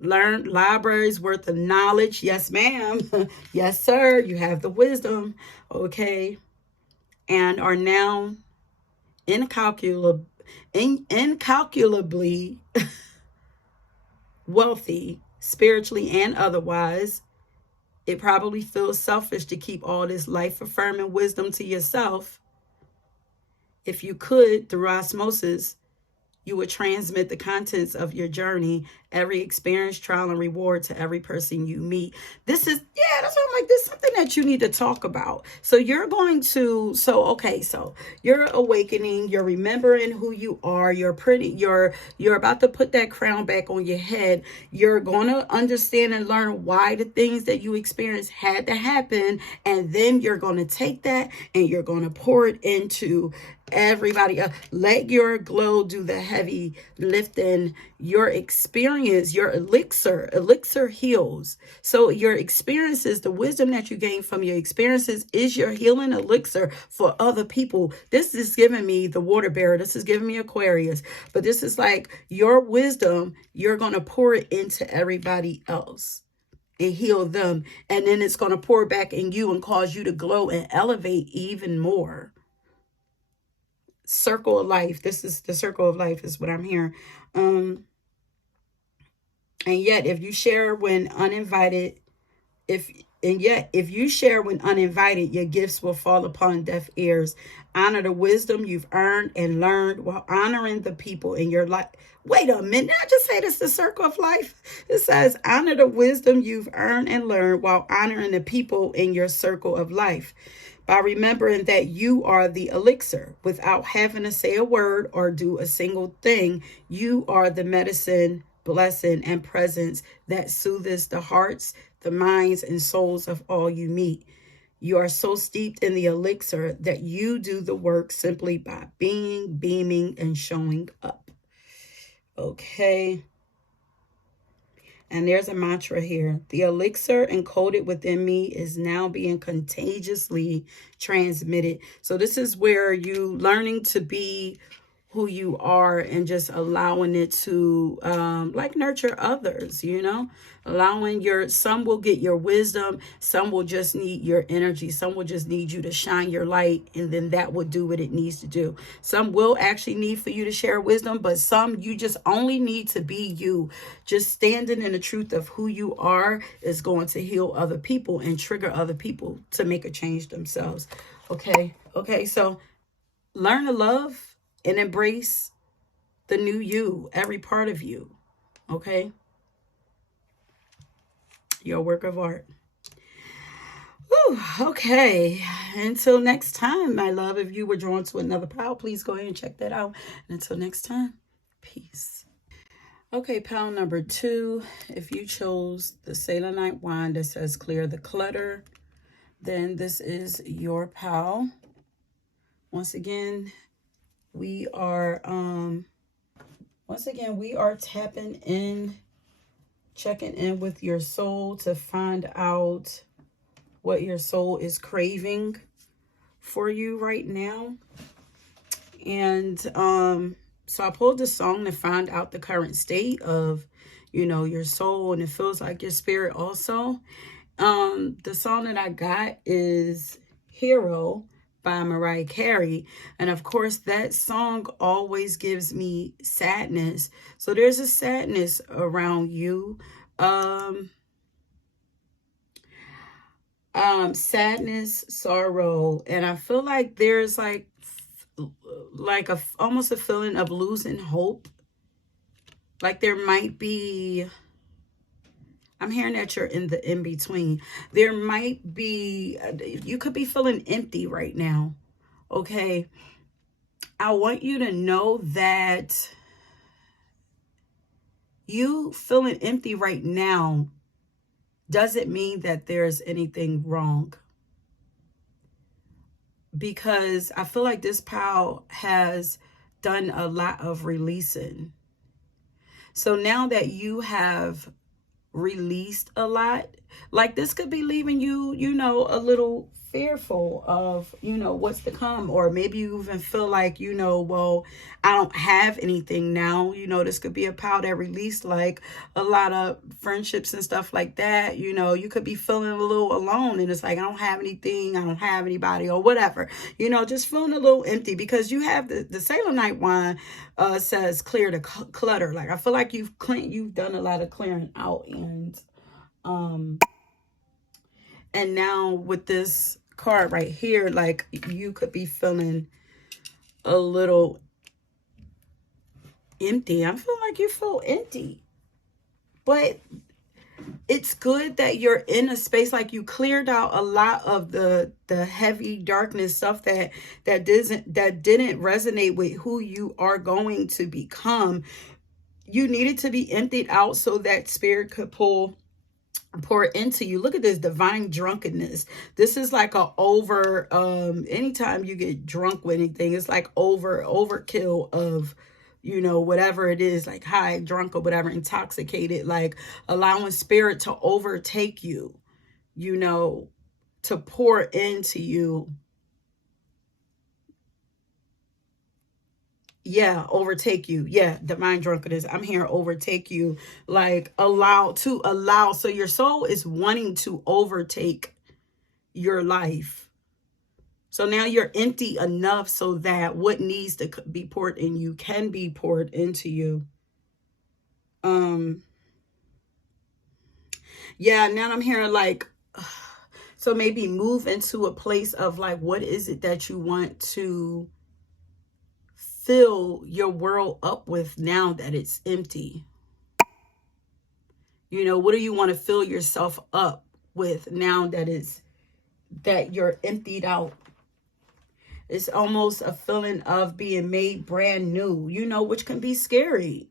learned libraries worth of knowledge. Yes, ma'am. Yes, sir. You have the wisdom. Okay, and are now incalculably wealthy, spiritually and otherwise. It probably feels selfish to keep all this life affirming wisdom to yourself. If you could, through osmosis, you would transmit the contents of your journey, every experience, trial, and reward to every person you meet. This is, yeah, that's what I'm like, this is something that you need to talk about. So you're going to, so you're awakening, you're remembering who you are, you're about to put that crown back on your head. You're going to understand and learn why the things that you experienced had to happen. And then you're going to take that and you're going to pour it into everybody else. Let your glow do the heavy lifting. Your experience, your elixir heals. So your experiences, the wisdom that you gain from your experiences is your healing elixir for other people. This is giving me the water bearer. This is giving me Aquarius. But this is like your wisdom, you're going to pour it into everybody else and heal them. And then it's going to pour back in you and cause you to glow and elevate even more. Circle of life. This is the circle of life is what I'm hearing. And yet if you share when uninvited, if you share when uninvited, your gifts will fall upon deaf ears. Honor the wisdom you've earned and learned while honoring the people in your life. Wait a minute, I just say this, the circle of life. It says honor the wisdom you've earned and learned while honoring the people in your circle of life. By remembering that you are the elixir, without having to say a word or do a single thing, you are the medicine, blessing, and presence that soothes the hearts, the minds, and souls of all you meet. You are so steeped in the elixir that you do the work simply by being, beaming, and showing up. Okay. And there's a mantra here. The elixir encoded within me is now being contagiously transmitted. So this is where you learning to be who you are and just allowing it to like nurture others, you know, allowing some will get your wisdom, some will just need your energy, some will just need you to shine your light, and then that will do what it needs to do. Some will actually need for you to share wisdom, but some you just only need to be you. Just standing in the truth of who you are is going to heal other people and trigger other people to make a change themselves. Okay, so learn to love and embrace the new you, every part of you, okay? Your work of art. Whew, okay, until next time, my love, if you were drawn to another pile, please go ahead and check that out. And until next time, peace. Okay, pile number 2. If you chose the Selenite wand that says clear the clutter, then this is your pile. Once again, we are tapping in, checking in with your soul to find out what your soul is craving for you right now. And so I pulled the song to find out the current state of, your soul, and it feels like your spirit also. The song that I got is Hero by Mariah Carey. And of course, that song always gives me sadness. So there's a sadness around you. Sadness, sorrow, and I feel like there's like almost a feeling of losing hope. Like there might be, I'm hearing that you're in the in-between. There might be, you could be feeling empty right now. Okay. I want you to know that you feeling empty right now doesn't mean that there's anything wrong. Because I feel like this pile has done a lot of releasing. So now that you have released a lot, like this could be leaving you, a little fearful of, what's to come. Or maybe you even feel like, well, I don't have anything now. This could be a pile that released like a lot of friendships and stuff like that. You could be feeling a little alone, and it's like, I don't have anything, I don't have anybody, or whatever, just feeling a little empty, because you have the Selenite wine says clear the clutter. Like I feel like you've done a lot of clearing out, and now with this card right here, like you could be feeling a little empty. I feel like you feel empty, but it's good that you're in a space, like you cleared out a lot of the heavy darkness stuff that didn't resonate with who you are going to become. You needed to be emptied out so that spirit could pour into you. Look at this divine drunkenness. This is like a over, anytime you get drunk with anything, it's like overkill of, whatever it is, like high, drunk, or whatever, intoxicated, like allowing spirit to overtake you, to pour into you. Yeah, overtake you. Yeah, divine drunkenness. I'm here, overtake you. Like allow. So your soul is wanting to overtake your life. So now you're empty enough so that what needs to be poured in you can be poured into you. Yeah, now I'm hearing like, so maybe move into a place of like, what is it that you want to fill your world up with now that it's empty? What do you want to fill yourself up with now that you're emptied out? It's almost a feeling of being made brand new, which can be scary,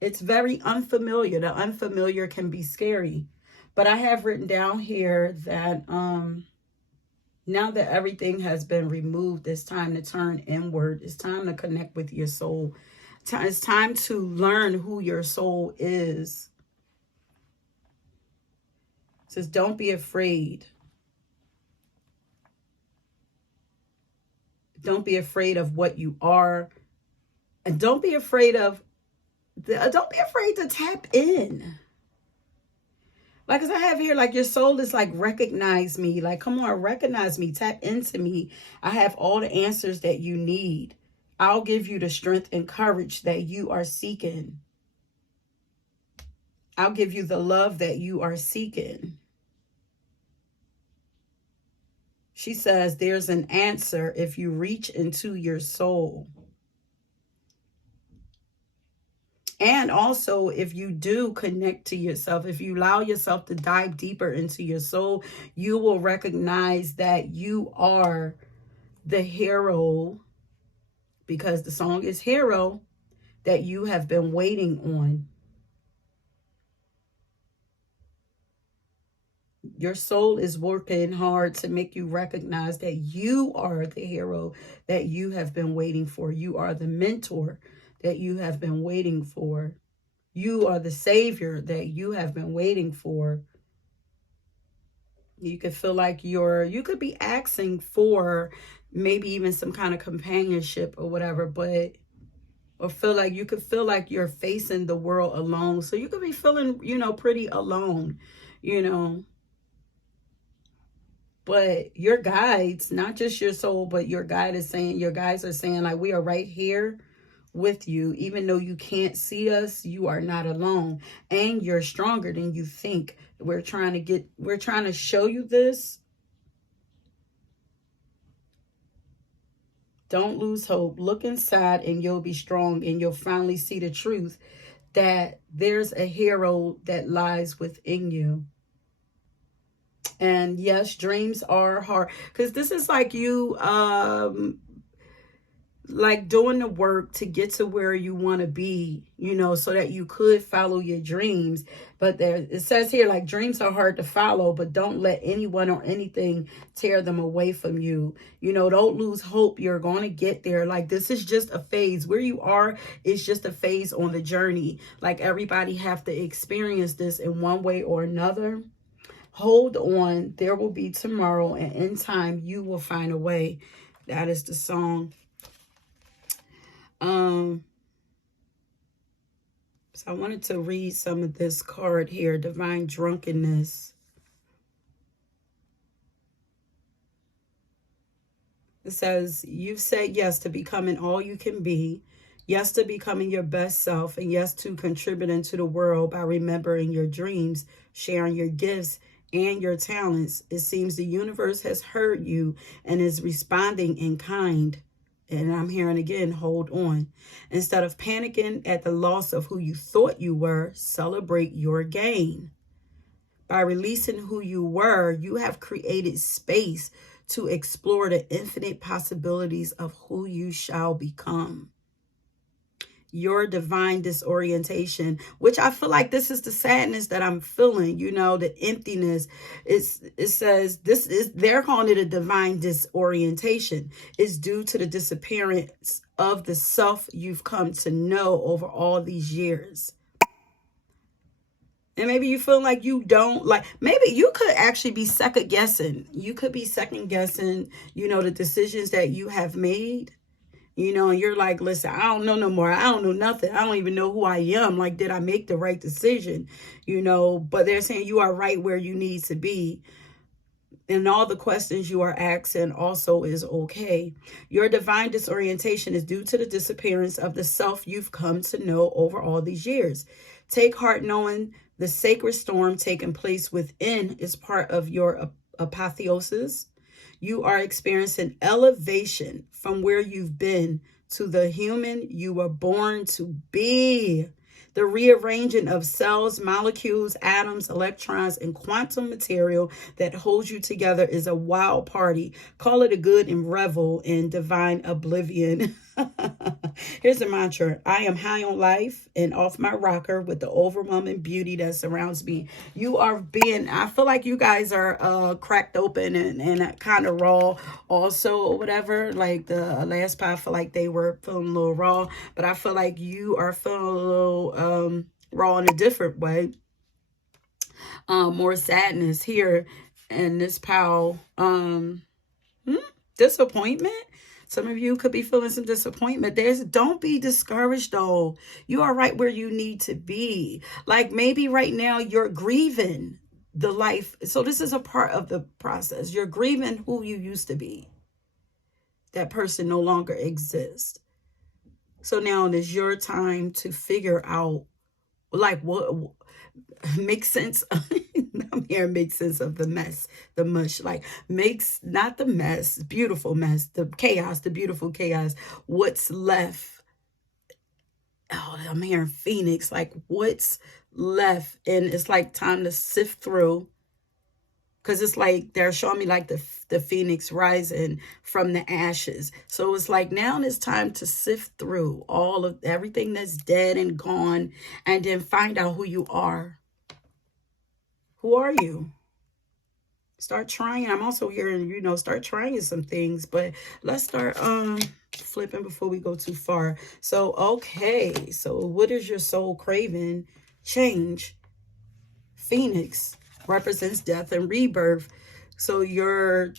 It's very unfamiliar. The unfamiliar can be scary. But I have written down here that now that everything has been removed, it's time to turn inward. It's time to connect with your soul. It's time to learn who your soul is. It says, don't be afraid. Don't be afraid of what you are. And don't be afraid to tap in. Like, as I have here, like your soul is like, recognize me. Like, come on, recognize me. Tap into me. I have all the answers that you need. I'll give you the strength and courage that you are seeking. I'll give you the love that you are seeking. She says there's an answer if you reach into your soul. And also, if you do connect to yourself, if you allow yourself to dive deeper into your soul, you will recognize that you are the hero, because the song is Hero that you have been waiting on. Your soul is working hard to make you recognize that you are the hero that you have been waiting for. You are the mentor that you have been waiting for. You are the savior that you have been waiting for. You could feel like you could be asking for maybe even some kind of companionship or whatever, but or feel like you could feel like you're facing the world alone. So you could be feeling, pretty alone, you know. But your guides, not just your soul, but your guides are saying, like, we are right here with you. Even though you can't see us, you are not alone. And you're stronger than you think. We're trying to show you this. Don't lose hope. Look inside and you'll be strong, and you'll finally see the truth that there's a hero that lies within you. And yes, dreams are hard, because this is like you like doing the work to get to where you want to be, so that you could follow your dreams. But there, it says here, like, dreams are hard to follow, but don't let anyone or anything tear them away from you. Don't lose hope. You're going to get there. Like, this is just a phase. Where you are is just a phase on the journey. Like, everybody have to experience this in one way or another. Hold on. There will be tomorrow, and in time you will find a way. That is the song. So I wanted to read some of this card here, Divine Drunkenness. It says, you've said yes to becoming all you can be, yes to becoming your best self, and yes to contributing to the world by remembering your dreams, sharing your gifts and your talents. It seems the universe has heard you and is responding in kind. And I'm hearing again, hold on. Instead of panicking at the loss of who you thought you were, celebrate your gain. By releasing who you were, you have created space to explore the infinite possibilities of who you shall become. Your divine disorientation, which I feel like this is the sadness that I'm feeling, the emptiness. It says they're calling it a divine disorientation. It's due to the disappearance of the self you've come to know over all these years. And maybe you feel like you don't, like, maybe you could actually be second guessing. You could be second guessing, the decisions that you have made. And you're like, listen, I don't know no more. I don't know nothing. I don't even know who I am. Like, did I make the right decision? But they're saying you are right where you need to be. And all the questions you are asking also is okay. Your divine disorientation is due to the disappearance of the self you've come to know over all these years. Take heart knowing the sacred storm taking place within is part of your apotheosis. You are experiencing elevation from where you've been to the human you were born to be. The rearranging of cells, molecules, atoms, electrons, and quantum material that holds you together is a wild party. Call it a good and revel in divine oblivion. Here's a mantra. I am high on life and off my rocker with the overwhelming beauty that surrounds me. I feel like you guys are cracked open and kind of raw also, or whatever. Like the last part, I feel like they were feeling a little raw, but I feel like you are feeling a little raw in a different way. More sadness here in this pile. Disappointment. Some of you could be feeling some disappointment. Don't be discouraged though. You are right where you need to be. Like maybe right now you're grieving the life. So this is a part of the process. You're grieving who you used to be. That person no longer exists. So now it is your time to figure out, like, what makes sense. I'm here, make sense of the mess, the mush, like makes, not the mess, beautiful mess, the chaos, the beautiful chaos. What's left? Oh, I'm hearing Phoenix, like what's left? And it's like time to sift through because it's like they're showing me like the phoenix rising from the ashes. So it's like now it's time to sift through all of everything that's dead and gone, and then find out who you are. Who are you? Start trying. I'm also hearing, start trying some things, but let's start flipping before we go too far. So okay, so what is your soul craving? Change. Phoenix represents death and rebirth. So your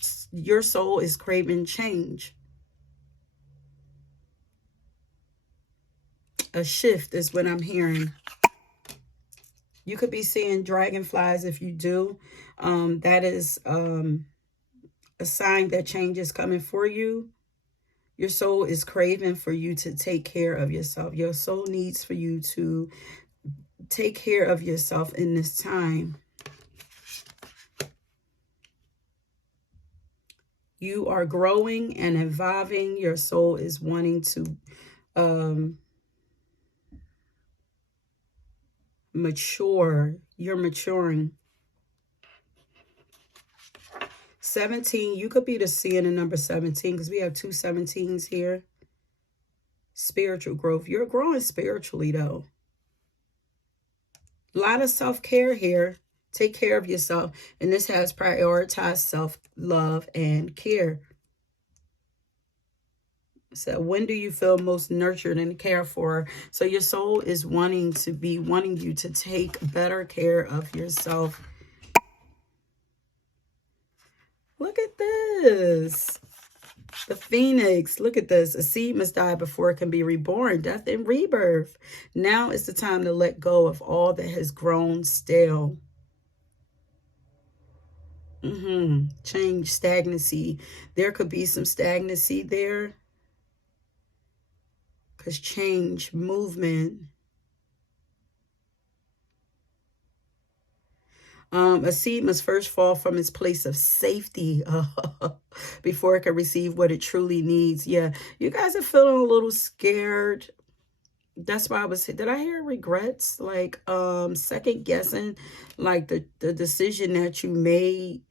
soul is craving change. A shift is what I'm hearing. You could be seeing dragonflies. If you do, that is a sign that change is coming for you. Your soul is craving for you to take care of yourself. Your soul needs for you to take care of yourself in this time. You are growing and evolving. Your soul is wanting to mature. You're maturing. 17, you could be the C in the number 17 because we have two 17s here. Spiritual growth. You're growing spiritually though. A lot of self-care here. Take care of yourself. And this has prioritized self-love and care. So when do you feel most nurtured and cared for? So your soul is wanting you to take better care of yourself. Look at this. The phoenix. Look at this. A seed must die before it can be reborn. Death and rebirth. Now is the time to let go of all that has grown stale. Change, stagnancy. There could be some stagnancy there. Because change, movement. A seed must first fall from its place of safety before it can receive what it truly needs. Yeah, you guys are feeling a little scared. That's why I was, did I hear regrets? Like second guessing, like the decision that you made.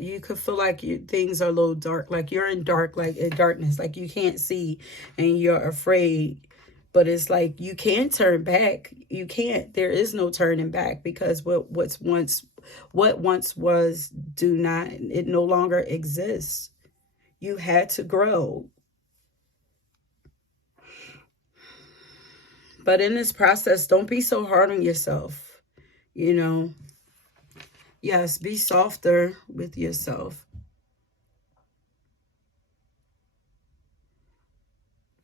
You could feel like things are a little dark, like you're in darkness, like you can't see and you're afraid. But it's like you can't turn back. You can't. There is no turning back because what once was it no longer exists. You had to grow. But in this process, don't be so hard on yourself. Yes, be softer with yourself.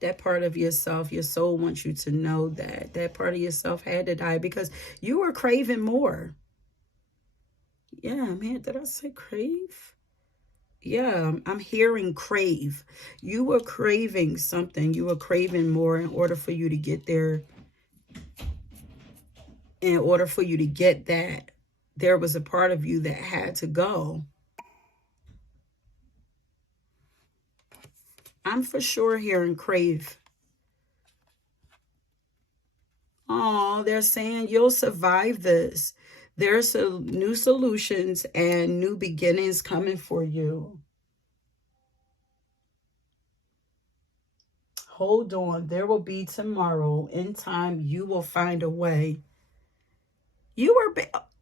That part of yourself, your soul wants you to know that part of yourself had to die because you were craving more. Yeah, man, did I say crave? Yeah, I'm hearing crave. You were craving something. You were craving more in order for you to get there. In order for you to get that, there was a part of you that had to go. I'm for sure hearing crave. Oh, they're saying you'll survive this. There's new solutions and new beginnings coming for you. Hold on. There will be tomorrow. In time, you will find a way.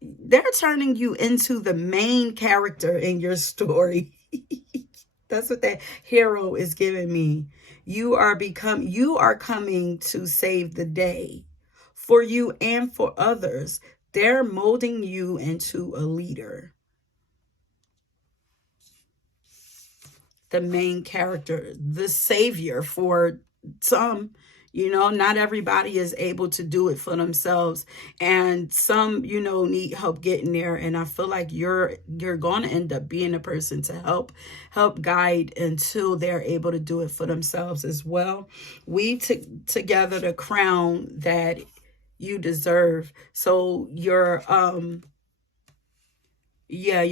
They're turning you into the main character in your story. That's what that hero is giving me. You are coming to save the day for you and for others. They're molding you into a leader. The main character, the savior for some. Not everybody is able to do it for themselves, and some need help getting there. And I feel like you're going to end up being a person to help guide until they're able to do it for themselves as well. We together the crown that you deserve. So your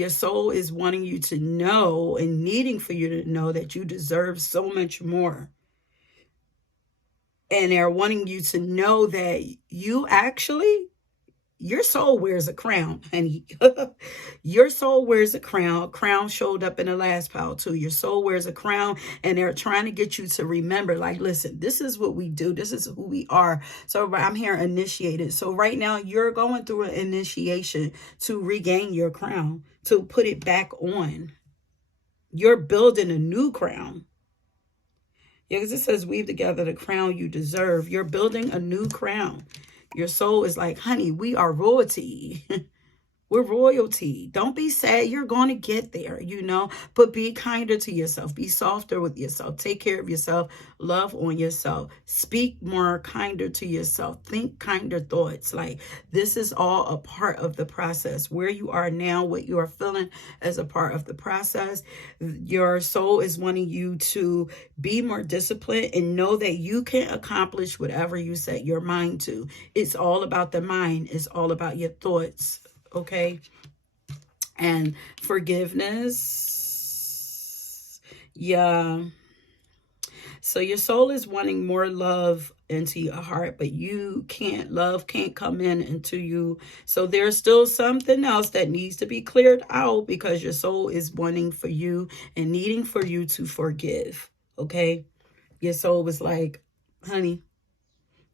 soul is wanting you to know and needing for you to know that you deserve so much more. And they're wanting you to know that you actually, your soul wears a crown, honey. Your soul wears a crown. Crown showed up in the last pile too. Your soul wears a crown, and they're trying to get you to remember, like, listen, this is what we do. This is who we are. So I'm here initiated. So right now you're going through an initiation to regain your crown, to put it back on. You're building a new crown. Yeah, because it says weave together the crown you deserve. You're building a new crown. Your soul is like, honey, we are royalty. We're royalty. Don't be sad. You're going to get there, you know, but be kinder to yourself. Be softer with yourself. Take care of yourself. Love on yourself. Speak more kinder to yourself. Think kinder thoughts. Like, this is all a part of the process. Where you are now, what you are feeling as a part of the process. Your soul is wanting you to be more disciplined and know that you can accomplish whatever you set your mind to. It's all about the mind. It's all about your thoughts. Okay, and forgiveness. Yeah. So your soul is wanting more love into your heart, but love can't come into you. So there's still something else that needs to be cleared out, because your soul is wanting for you and needing for you to forgive. Okay. Your soul was like, honey,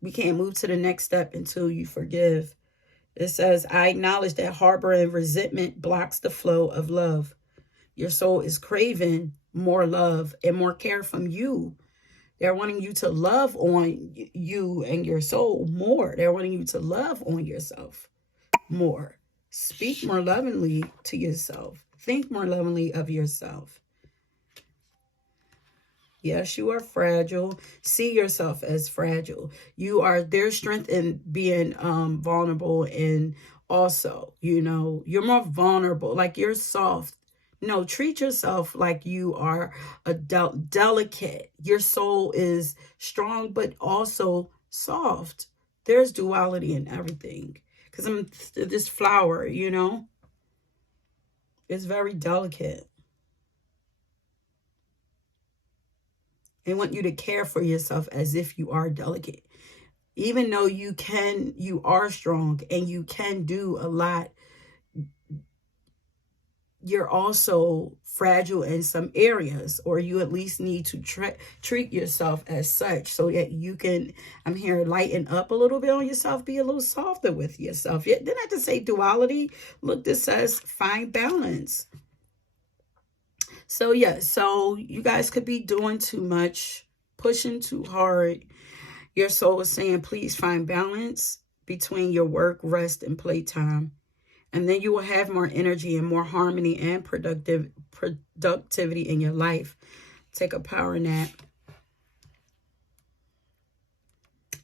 we can't move to the next step until you forgive. It says, I acknowledge that harboring resentment blocks the flow of love. Your soul is craving more love and more care from you. They're wanting you to love on you and your soul more. They're wanting you to love on yourself more. Speak more lovingly to yourself. Think more lovingly of yourself. Yes, you are fragile. See yourself as fragile. There's strength in being vulnerable, and also, you know, you're more vulnerable. Like, you're soft. No, treat yourself like you are a delicate. Your soul is strong, but also soft. There's duality in everything. Because I'm this flower, you know, it's very delicate. They want you to care for yourself as if you are delicate. Even though you are strong and you can do a lot, you're also fragile in some areas, or you at least need to treat yourself as such so that you can, I'm here, lighten up a little bit on yourself, be a little softer with yourself. Yeah, didn't have to say duality. Look, this says find balance. So yeah, so you guys could be doing too much, pushing too hard. Your soul is saying, please find balance between your work, rest, and playtime. And then you will have more energy and more harmony and productivity in your life. Take a power nap.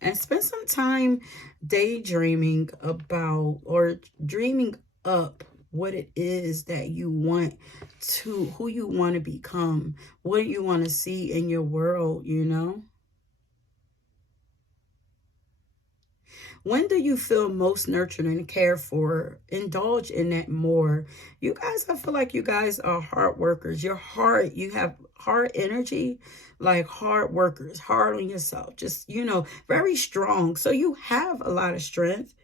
And spend some time daydreaming about, or dreaming up, what it is that you want to, who you want to become, what you want to see in your world, you know? When do you feel most nurtured and cared for? Indulge in that more. You guys, I feel like you guys are hard workers. Your heart, you have hard energy, like hard workers, hard on yourself. Just, you know, very strong. So you have a lot of strength.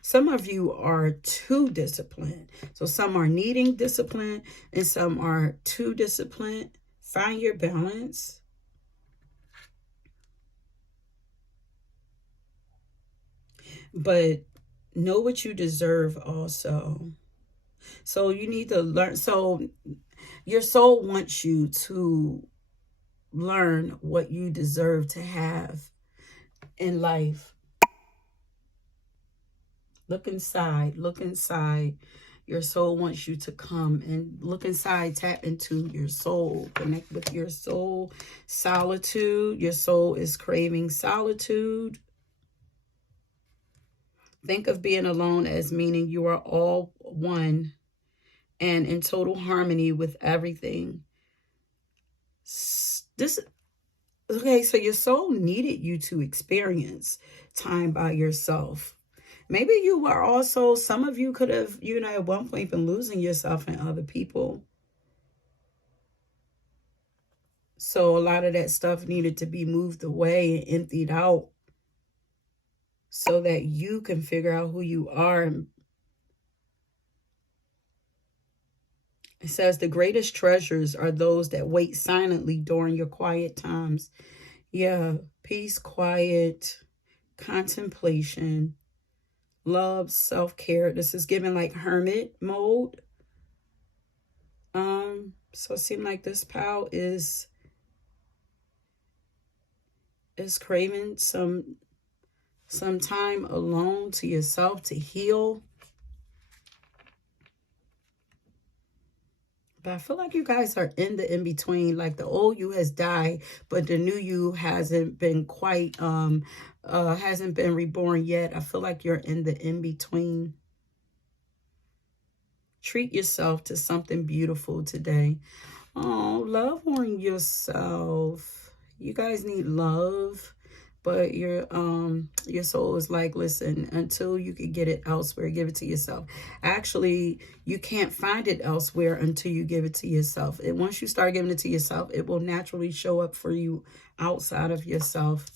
Some of you are too disciplined. So some are needing discipline and some are too disciplined. Find your balance. But know what you deserve also. So you need to learn. So your soul wants you to learn what you deserve to have in life. Look inside. Look inside. Your soul wants you to come and look inside. Tap into your soul. Connect with your soul. Solitude. Your soul is craving solitude. Think of being alone as meaning you are all one and in total harmony with everything. Okay, so your soul needed you to experience time by yourself. Maybe you were also, some of you could have, you know, at one point been losing yourself in other people. So a lot of that stuff needed to be moved away and emptied out so that you can figure out who you are. It says the greatest treasures are those that wait silently during your quiet times. Yeah, peace, quiet, contemplation, love, self-care. This is given like hermit mode. So it seems like this pal is craving some time alone to yourself to heal. But I feel like you guys are in the in-between. Like the old you has died, but the new you hasn't been quite, hasn't been reborn yet. I feel like you're in the in-between. Treat yourself to something beautiful today. Oh, love on yourself. You guys need love, but your soul is like, listen, until you can get it elsewhere, give it to yourself. Actually, you can't find it elsewhere until you give it to yourself. And once you start giving it to yourself, it will naturally show up for you outside of yourself.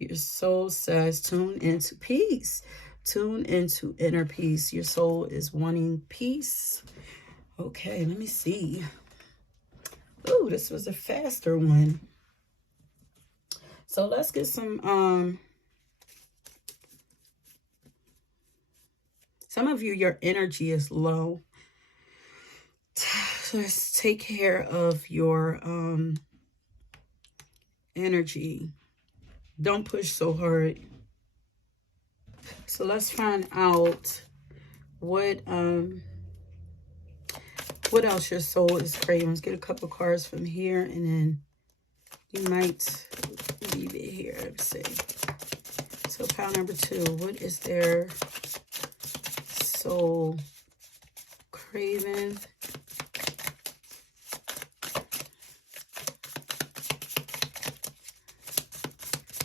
Your soul says, tune into peace. Tune into inner peace. Your soul is wanting peace. Okay, let me see. Oh, this was a faster one. So let's get some of you, your energy is low. So let's take care of your energy. Don't push so hard. So let's find out what else your soul is craving. Let's get a couple cards from here, and then you might leave it here. Let's see. So pile number 2, what is their soul craving?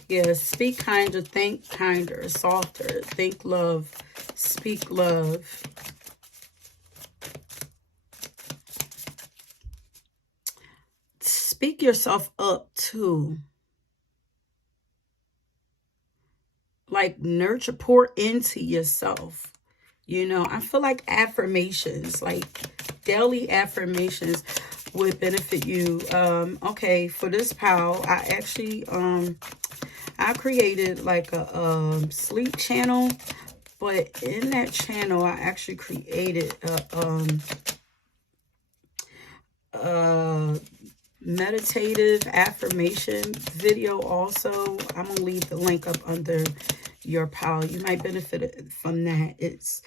Yes, speak kinder, think kinder, softer, think love, speak love. Speak yourself up too. Like nurture, pour into yourself. You know, I feel like affirmations, like daily affirmations would benefit you. Okay, for this pal, I actually, I created like a sleep channel, but in that channel, I actually created a meditative affirmation video also. I'm gonna leave the link up under your pile. You might benefit from that. It's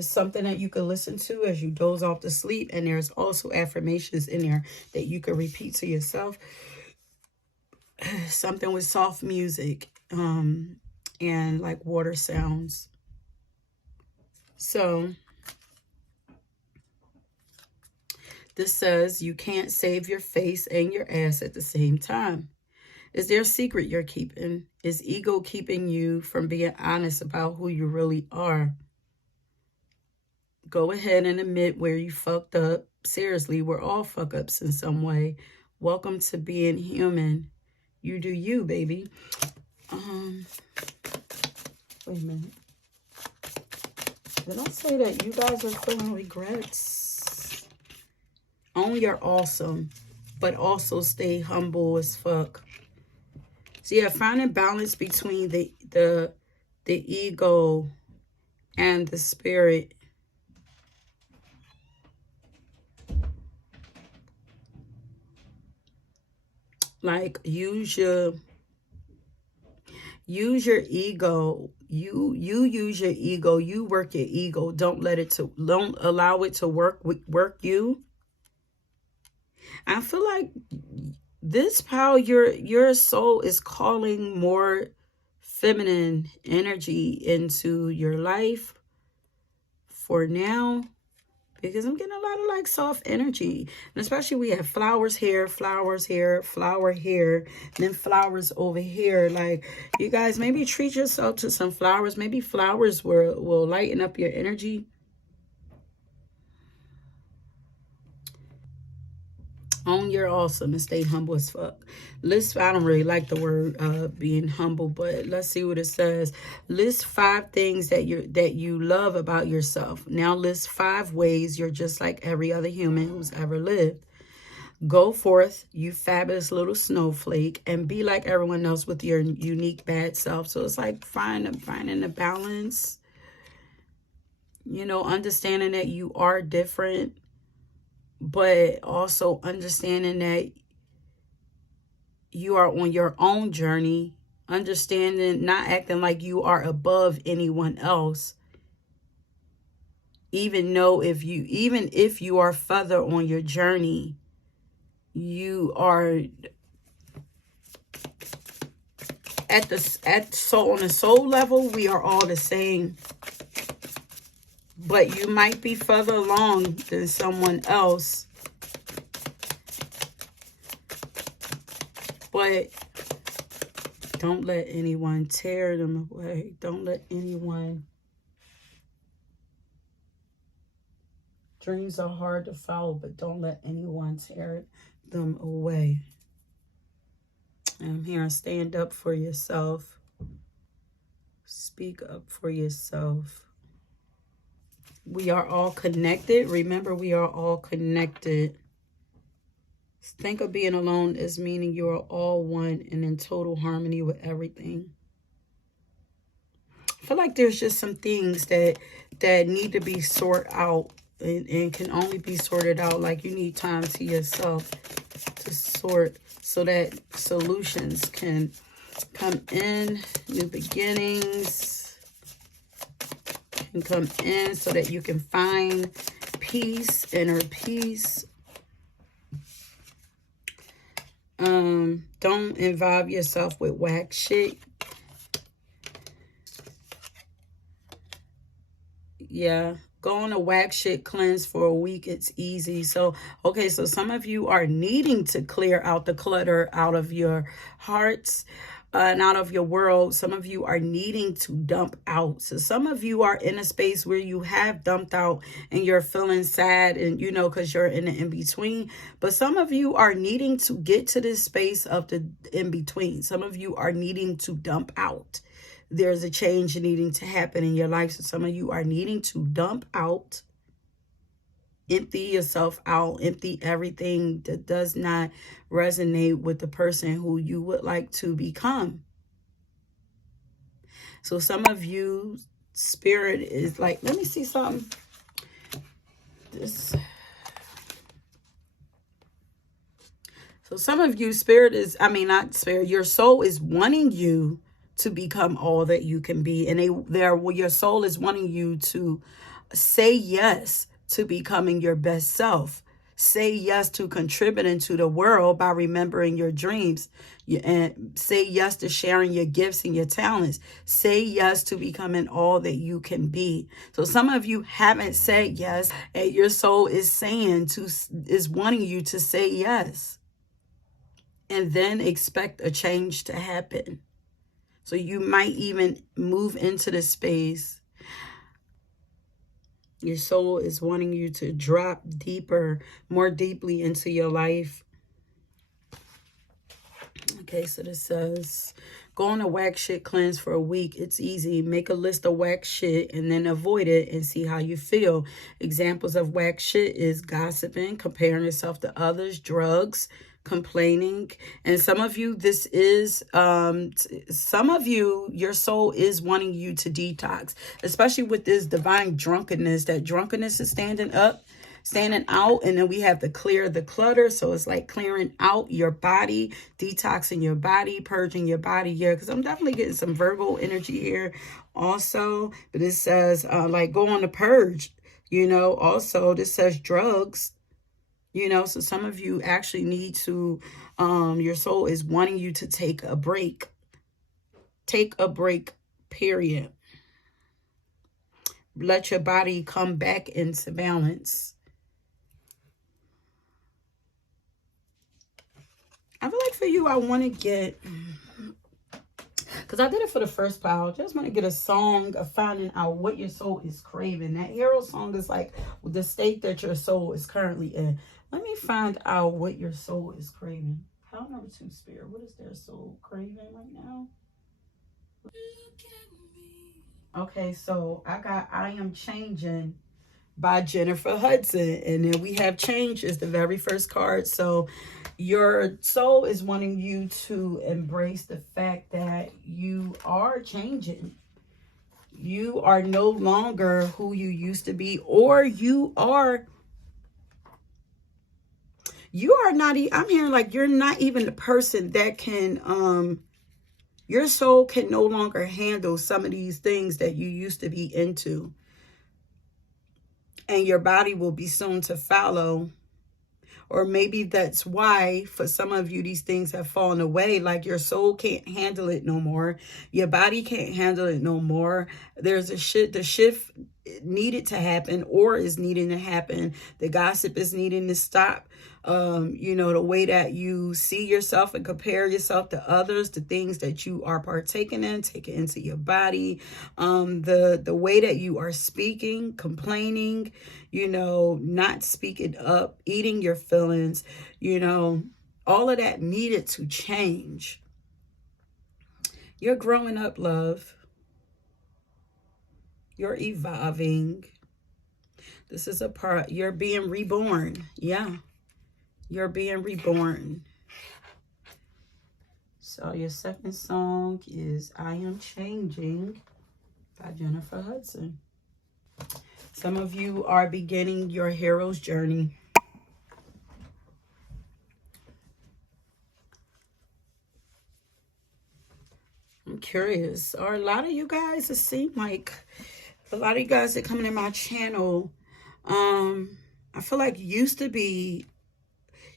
something that you can listen to as you doze off to sleep, and there's also affirmations in there that you can repeat to yourself. Something with soft music and like water sounds. So this says you can't save your face and your ass at the same time. Is there a secret you're keeping? Is ego keeping you from being honest about who you really are? Go ahead and admit where you fucked up. Seriously, we're all fuck ups in some way. Welcome to being human. You do you, baby. Wait a minute. Did I say that you guys are feeling regrets? Own your awesome, but also stay humble as fuck. So yeah, finding balance between the ego and the spirit. Like use your ego. You use your ego. You work your ego. Don't allow it to work you. I feel like this power, your soul is calling more feminine energy into your life for now, because I'm getting a lot of like soft energy. And especially we have flowers here, flower here, and then flowers over here. Like you guys maybe treat yourself to some flowers. Maybe flowers will lighten up your energy. Own your awesome and stay humble as fuck. List, I don't really like the word being humble, but let's see what it says. List 5 things that you love about yourself. Now list 5 ways you're just like every other human who's ever lived. Go forth, you fabulous little snowflake, and be like everyone else with your unique bad self. So it's like finding the balance, you know, understanding that you are different, but also understanding that you are on your own journey, understanding, not acting like you are above anyone else. Even if you are further on your journey, you are on the soul level, we are all the same. But you might be further along than someone else. But don't let anyone tear them away. Don't let anyone. Dreams are hard to follow, but don't let anyone tear them away. And I'm here, stand up for yourself. Speak up for yourself. We are all connected. Remember, we are all connected. Think of being alone as meaning you are all one and in total harmony with everything. I feel like there's just some things that need to be sorted out and can only be sorted out. Like you need time to yourself to sort so that solutions can come in. New beginnings can come in so that you can find peace, inner peace. Don't involve yourself with whack shit. Yeah, go on a whack shit cleanse for a week. It's easy. So, okay, so some of you are needing to clear out the clutter out of your hearts and out of your world. Some of you are needing to dump out. So some of you are in a space where you have dumped out and you're feeling sad and, you know, because you're in the in-between. But some of you are needing to get to this space of the in-between. Some of you are needing to dump out. There's a change needing to happen in your life. So some of you are needing to dump out, empty yourself out, empty everything that does not resonate with the person who you would like to become. So some of you, spirit is like, let me see something. So some of you, your soul is wanting you to become all that you can be. And your soul is wanting you to say yes to becoming your best self. Say yes to contributing to the world by remembering your dreams. And say yes to sharing your gifts and your talents. Say yes to becoming all that you can be. So some of you haven't said yes, and your soul is wanting you to say yes. And then expect a change to happen. So you might even move into the space. Your soul is wanting you to drop deeper, more deeply into your life. Okay, so this says, go on a whack shit cleanse for a week. It's easy. Make a list of whack shit and then avoid it and see how you feel. Examples of whack shit is gossiping, comparing yourself to others, drugs, complaining. And some of you, your soul is wanting you to detox, especially with this divine drunkenness. That drunkenness is standing out, and then we have to clear the clutter. So it's like clearing out your body, detoxing your body, purging your body here, because I'm definitely getting some Virgo energy here also. But it says like go on the purge, you know. Also this says drugs. You know, so some of you actually need to, your soul is wanting you to take a break. Take a break, period. Let your body come back into balance. I feel like for you, I want to get because I did it for the first pile. Just want to get a song of finding out what your soul is craving. That hero song is like the state that your soul is currently in. Let me find out what your soul is craving. Pile number 2, Spirit. What is their soul craving right now? Okay, so I got I Am Changing by Jennifer Hudson. And then we have Change is the very first card. So your soul is wanting you to embrace the fact that you are changing. You are no longer who you used to be, or you are not, I'm hearing like you're not even the person that can, your soul can no longer handle some of these things that you used to be into. And your body will be soon to follow. Or maybe that's why for some of you, these things have fallen away. Like your soul can't handle it no more. Your body can't handle it no more. There's the shift needed to happen or is needing to happen. The gossip is needing to stop. The way that you see yourself and compare yourself to others, the things that you are partaking in, taking into your body, the way that you are speaking, complaining, not speaking up, eating your feelings, all of that needed to change. You're growing up, love. You're evolving. This is a part, you're being reborn. Yeah. You're being reborn. So your second song is I Am Changing by Jennifer Hudson. Some of you are beginning your hero's journey. I'm curious. Are a lot of you guys, it seems like a lot of you guys that coming in my channel, I feel like used to be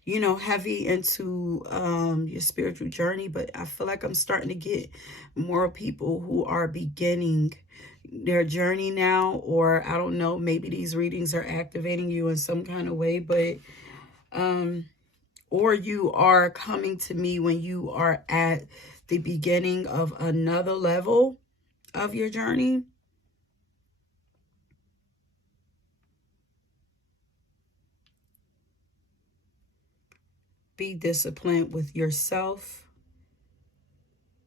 heavy into your spiritual journey, but I feel like I'm starting to get more people who are beginning their journey now, or I don't know, maybe these readings are activating you in some kind of way, but or you are coming to me when you are at the beginning of another level of your journey. Be disciplined with yourself,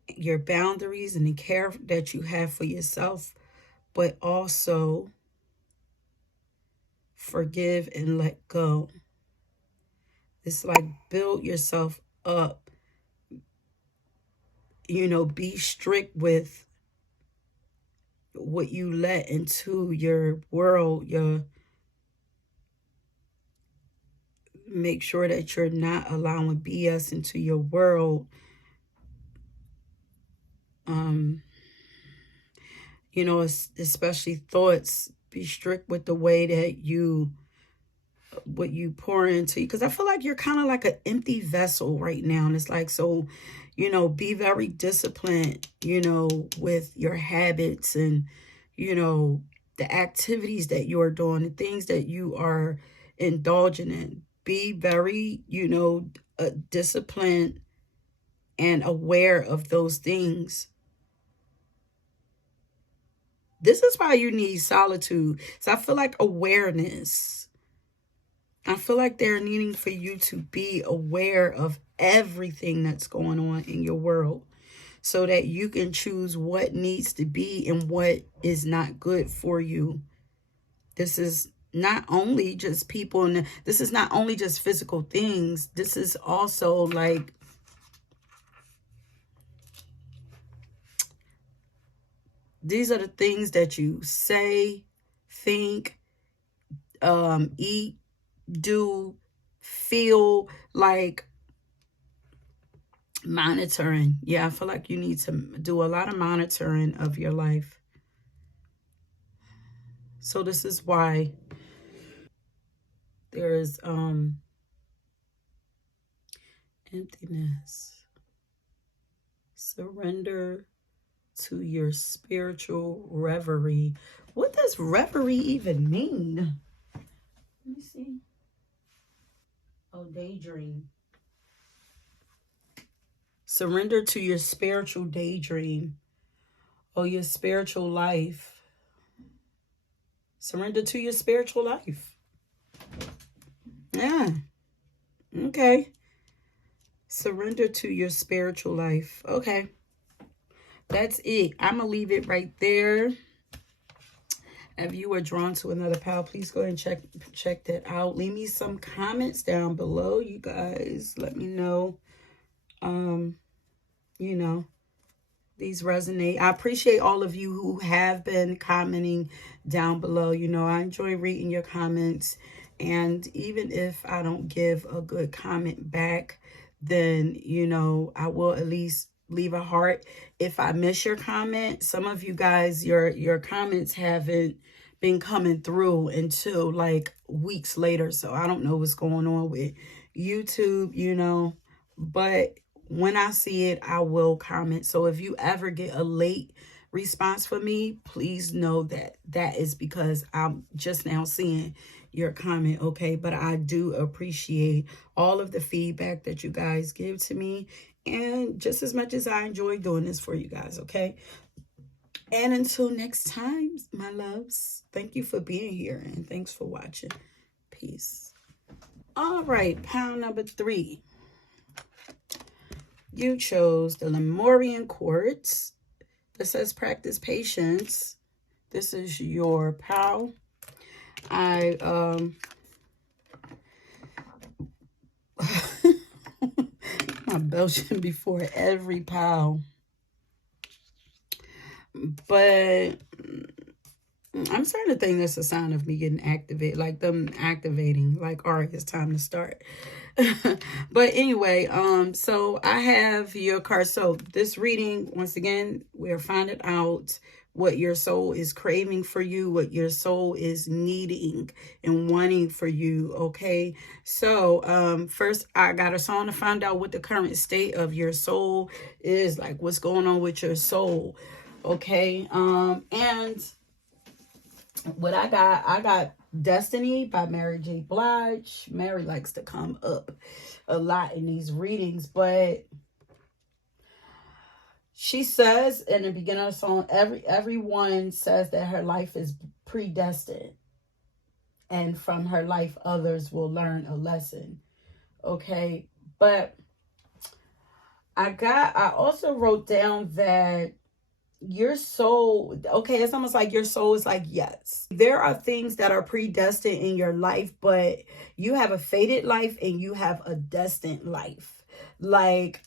your boundaries, and the care that you have for yourself, but also forgive and let go. It's like build yourself up. Be strict with what you let into your world. Make sure that you're not allowing BS into your world. Especially thoughts. Be strict with the way that what you pour into, because I feel like you're kind of like an empty vessel right now. And it's like, so, be very disciplined, with your habits and, the activities that you're doing, the things that you are indulging in. Be very, disciplined and aware of those things. This is why you need solitude. So I feel like awareness. I feel like they're needing for you to be aware of everything that's going on in your world so that you can choose what needs to be and what is not good for you. This is not only just people, and this is not only just physical things. This is also like these are the things that you say, think, eat, do, feel, like monitoring. Yeah, I feel like you need to do a lot of monitoring of your life. So this is why there's emptiness. Surrender to your spiritual reverie. What does reverie even mean? Let me see. Oh, daydream. Surrender to your spiritual daydream or your spiritual life. Surrender to your spiritual life. Yeah. Okay. Surrender to your spiritual life. Okay. That's it. I'm going to leave it right there. If you are drawn to another pal, please go ahead and check that out. Leave me some comments down below, you guys. Let me know, you know, these resonate. I appreciate all of you who have been commenting down below. You know, I enjoy reading your comments. And even if I don't give a good comment back, then, you know, I will at least leave a heart. If I miss your comment, some of you guys, your comments haven't been coming through until like weeks later. So I don't know what's going on with YouTube, you know, but when I see it, I will comment. So if you ever get a late response from me, please know that that is because I'm just now seeing your comment, okay? But I do appreciate all of the feedback that you guys give to me, and just as much as I enjoy doing this for you guys, okay? And until next time, my loves, thank you for being here, and thanks for watching. Peace. All right, pile number 3. You chose the Lemurian quartz. This says practice patience. This is your pile. I'm belching before every pile. But I'm starting to think that's a sign of me getting activated, like them activating, like, all right, it's time to start. But anyway, so I have your card. So this reading, once again, we're finding out what your soul is craving for you, what your soul is needing and wanting for you, okay? So first, I got a song to find out what the current state of your soul is, like what's going on with your soul, okay? And what I got Destiny by Mary J. Blige. Mary likes to come up a lot in these readings, but she says in the beginning of the song, everyone says that her life is predestined, and from her life others will learn a lesson, okay? But I also wrote down that your soul, okay, it's almost like your soul is like, yes, there are things that are predestined in your life, but you have a fated life and you have a destined life. Like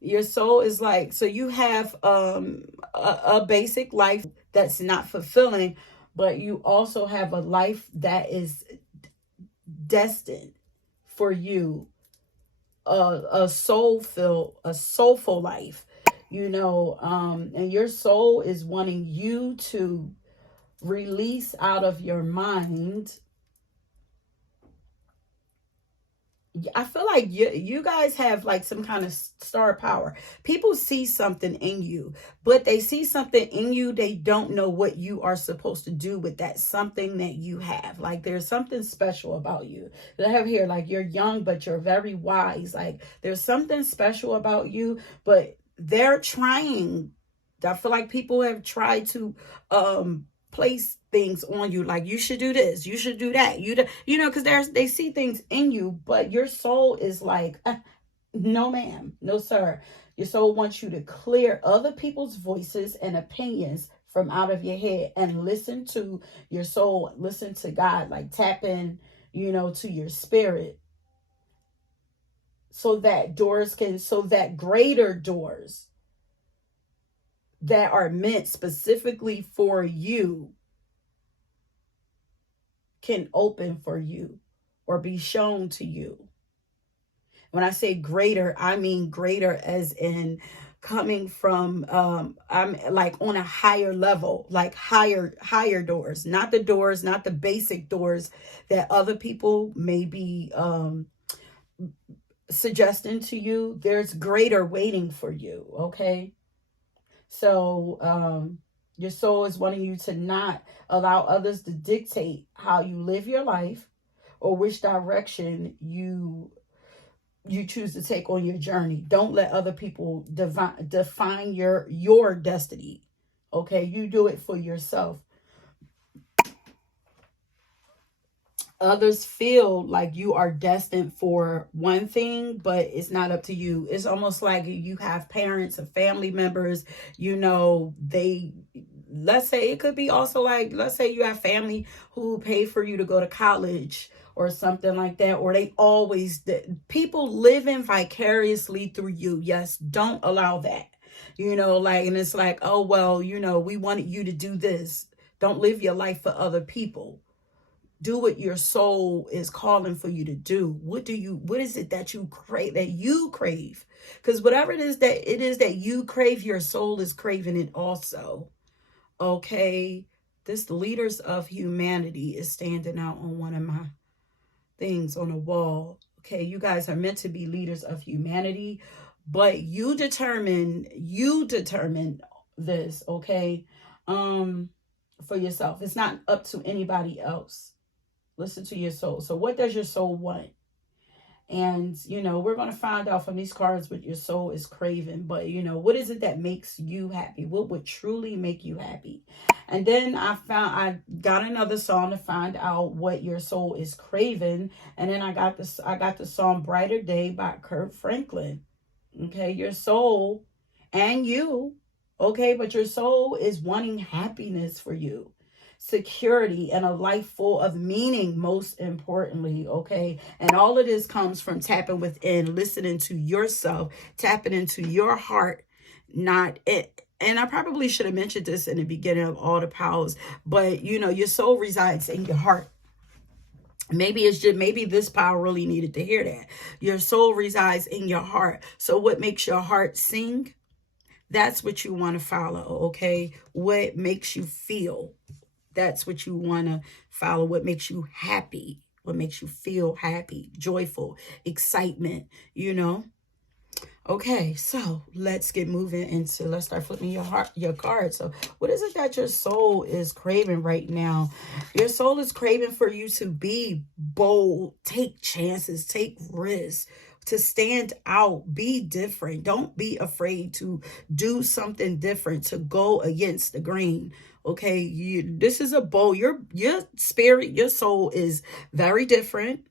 your soul is like, so you have a basic life that's not fulfilling, but you also have a life that is destined for you, a soulful life, you know, and your soul is wanting you to release out of your mind. I feel like you guys have like some kind of star power. People see something in you, but they see something in you. They don't know what you are supposed to do with that something that you have. Like there's something special about you. I have here, like you're young, but you're very wise. Like there's something special about you, but they're trying. I feel like people have tried to place things on you, like you should do this, you should do that, you know, because they see things in you, but your soul is like, no ma'am, no sir. Your soul wants you to clear other people's voices and opinions from out of your head and listen to your soul, listen to God, like tap in, you know, to your spirit, so that greater doors that are meant specifically for you can open for you or be shown to you. When I say greater, I mean greater as in coming from I'm like on a higher level, like higher doors, not the basic doors that other people may be suggesting to you. There's greater waiting for you, okay? So your soul is wanting you to not allow others to dictate how you live your life or which direction you you choose to take on your journey. Don't let other people define your destiny. Okay, you do it for yourself. Others feel like you are destined for one thing, but it's not up to you. It's almost like you have parents and family members, they, let's say it could be also like, let's say you have family who pay for you to go to college or something like that, or they always, people living vicariously through you. Yes, don't allow that. Like, and it's like, oh, well, we wanted you to do this. Don't live your life for other people. Do what your soul is calling for you to do. What is it that you crave? Because whatever it is that you crave, your soul is craving it also. Okay. This leaders of humanity is standing out on one of my things on the wall. Okay, you guys are meant to be leaders of humanity, but you determine this, okay? Um for yourself. It's not up to anybody else. Listen to your soul. So what does your soul want? And we're going to find out from these cards what your soul is craving. But what is it that makes you happy? What would truly make you happy? And then I got another song to find out what your soul is craving. And then I got the song Brighter Day by Kurt Franklin. Okay, your soul and you, okay, but your soul is wanting happiness for you, security, and a life full of meaning, most importantly, okay? And all of this comes from tapping within, listening to yourself, tapping into your heart, not it. And I probably should have mentioned this in the beginning of all the powers, but your soul resides in your heart. Maybe this power really needed to hear that. Your soul resides in your heart. So what makes your heart sing? That's what you want to follow, okay? What makes you feel? That's what you want to follow. What makes you happy? What makes you feel happy, joyful, excitement. Okay, so let's get moving let's start flipping your cards. So what is it that your soul is craving right now? Your soul is craving for you to be bold, take chances, take risks, to stand out, be different. Don't be afraid to do something different, to go against the grain. Okay, this is a bold, your spirit, your soul is very different.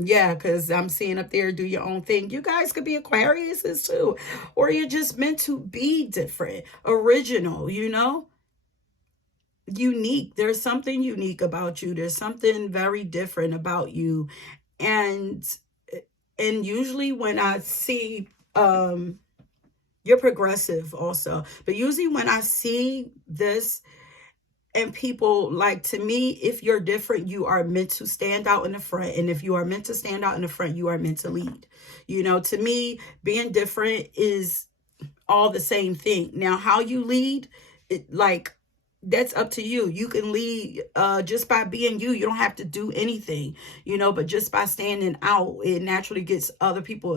Yeah, because I'm seeing up there, do your own thing. You guys could be Aquariuses too. Or you're just meant to be different, original, unique. There's something unique about you. There's something very different about you. And usually when I see you're progressive also. But usually when I see this, and people, like, to me, if you're different, you are meant to stand out in the front. And if you are meant to stand out in the front, you are meant to lead. To me, being different is all the same thing. Now, how you lead, that's up to you. You can lead just by being you. You don't have to do anything, but just by standing out, it naturally gets other people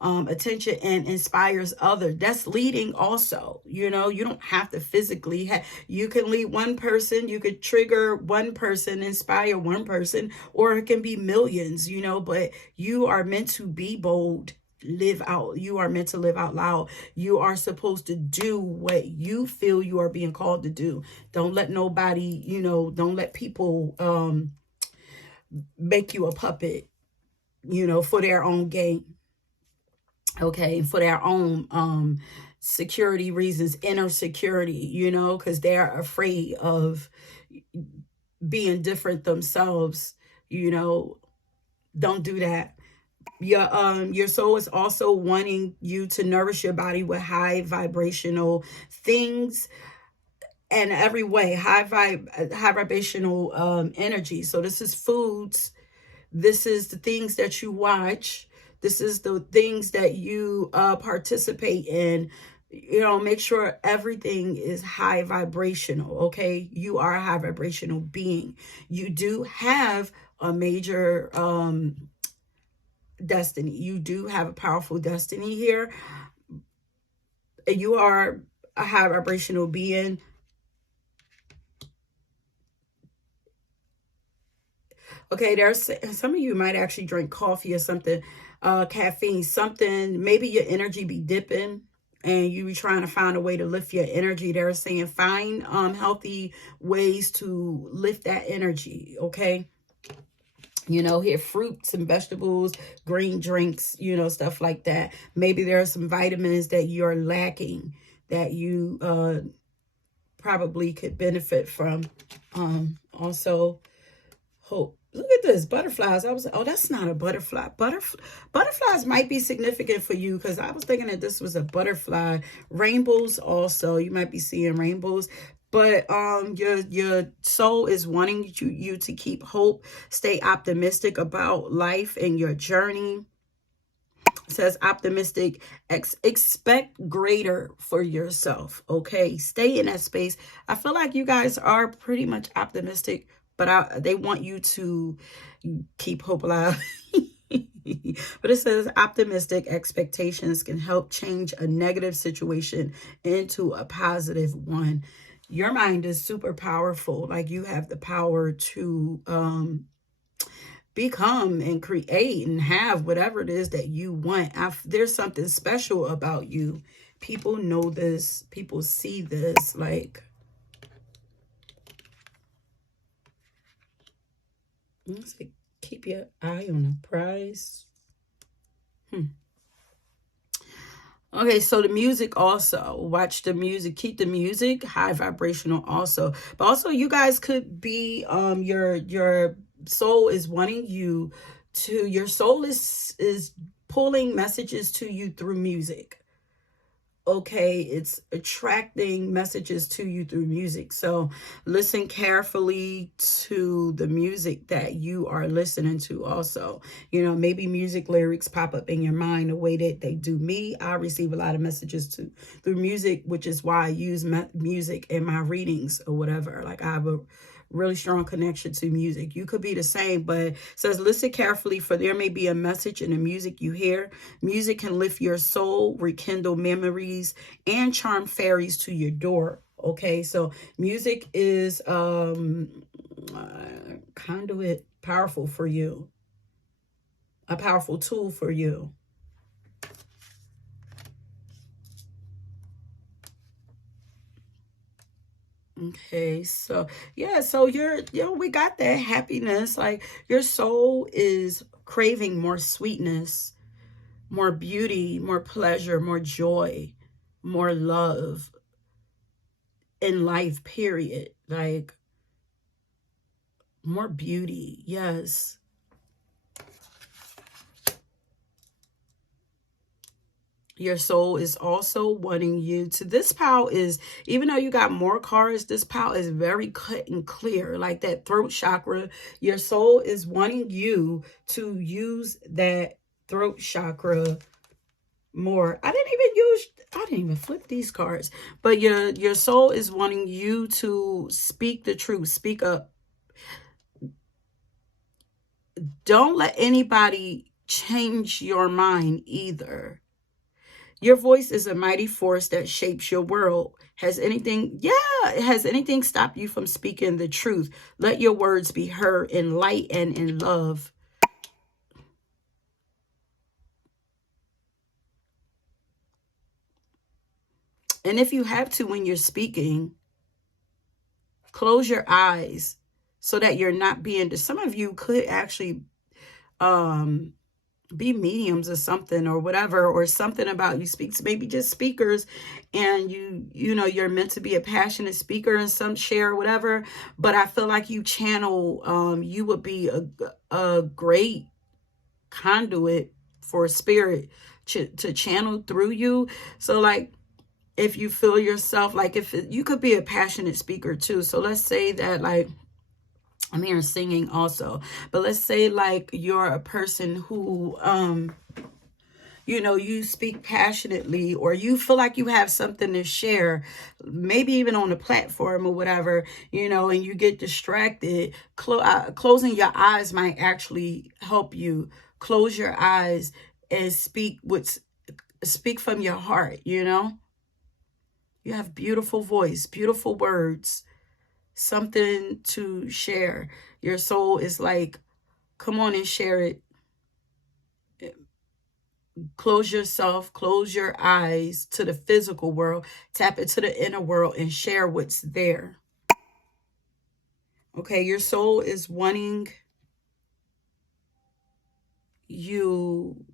attention and inspires others. That's leading also. You don't have to physically you can lead one person, you could trigger one person, inspire one person, or it can be millions, but you are meant to be bold. Live out. You are meant to live out loud. You are supposed to do what you feel you are being called to do. Don't let nobody, don't let people make you a puppet, for their own gain. Okay, for their own security reasons, inner security, because they're afraid of being different themselves. Don't do that. Your soul is also wanting you to nourish your body with high vibrational things, and every way high vibrational energy. So this is foods, this is the things that you watch, this is the things that you participate in. Make sure everything is high vibrational. Okay, you are a high vibrational being. You do have a major destiny. You do have a powerful destiny here. You are a high vibrational being. Okay, there's some of you might actually drink coffee or something, caffeine, something, maybe your energy be dipping and you be trying to find a way to lift your energy. They're saying find healthy ways to lift that energy, okay? You know, here, fruits and vegetables, green drinks, you know, stuff like that. Maybe there are some vitamins that you're lacking that you probably could benefit from. Also, hope. Look at this, butterflies. I was, oh, that's not a butterfly. Butterflies might be significant for you because I was thinking that this was a butterfly. Rainbows also, you might be seeing rainbows. But your soul is wanting you to keep hope, stay optimistic about life and your journey. It says optimistic, expect greater for yourself. Okay, stay in that space. I feel like you guys are pretty much optimistic, but they want you to keep hope alive. But it says optimistic expectations can help change a negative situation into a positive one. Your mind is super powerful. Like, you have the power to become and create and have whatever it is that you want. There's something special about you. People know this. People see this. Like, let's see, keep your eye on the prize. Okay, so the music also. Watch the music. Keep the music high vibrational also. But also, you guys could be your soul is wanting you to, your soul is pulling messages to you through music. Okay, it's attracting messages to you through music. So listen carefully to the music that you are listening to also. You know, maybe music lyrics pop up in your mind the way that they do me. I receive a lot of messages through music, which is why I use music in my readings or whatever. Like, I have a really strong connection to music. You could be the same, but it says listen carefully, for there may be a message in the music you hear. Music can lift your soul, rekindle memories, and charm fairies to your door. Okay, so music is conduit, powerful for you, a powerful tool for you. Okay, so yeah, so we got that happiness. Like, your soul is craving more sweetness, more beauty, more pleasure, more joy, more love in life, period. Like, more beauty. Yes. Your soul is also wanting you to, this pile is, even though you got more cards, this pile is very cut and clear, like that throat chakra. Your soul is wanting you to use that throat chakra more. I didn't even flip these cards, but your soul is wanting you to speak the truth, speak up. Don't let anybody change your mind either. Your voice is a mighty force that shapes your world. Has anything stopped you from speaking the truth? Let your words be heard in light and in love. And if you have to, when you're speaking, close your eyes so that you're not being, some of you could actually be mediums or something or whatever, or something about you speak to maybe just speakers, and you know you're meant to be a passionate speaker and some share whatever. But I feel like you channel, you would be a great conduit for spirit to channel through you. So, like, if you feel yourself, like, if you could be a passionate speaker too. So let's say that, like, I'm hearing singing also, but let's say like you're a person who you know, you speak passionately, or you feel like you have something to share, maybe even on a platform or whatever, you know, and you get distracted. Closing your eyes might actually help you. Close your eyes and speak from your heart, you know. You have beautiful voice, beautiful words. something to share. Your soul is like, come on and share it. Close yourself, close your eyes to the physical world, tap into the inner world and share what's there. Okay, your soul is wanting you,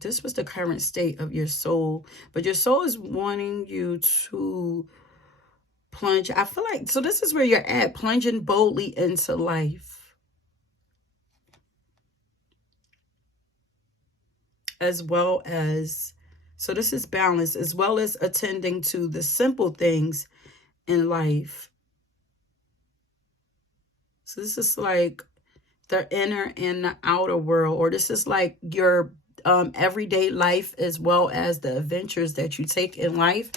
this was the current state of your soul, but your soul is wanting you to plunge. I feel like, so this is where you're at, plunging boldly into life. As well as, so this is balance, as well as attending to the simple things in life. So this is like the inner and the outer world, or this is like your everyday life as well as the adventures that you take in life.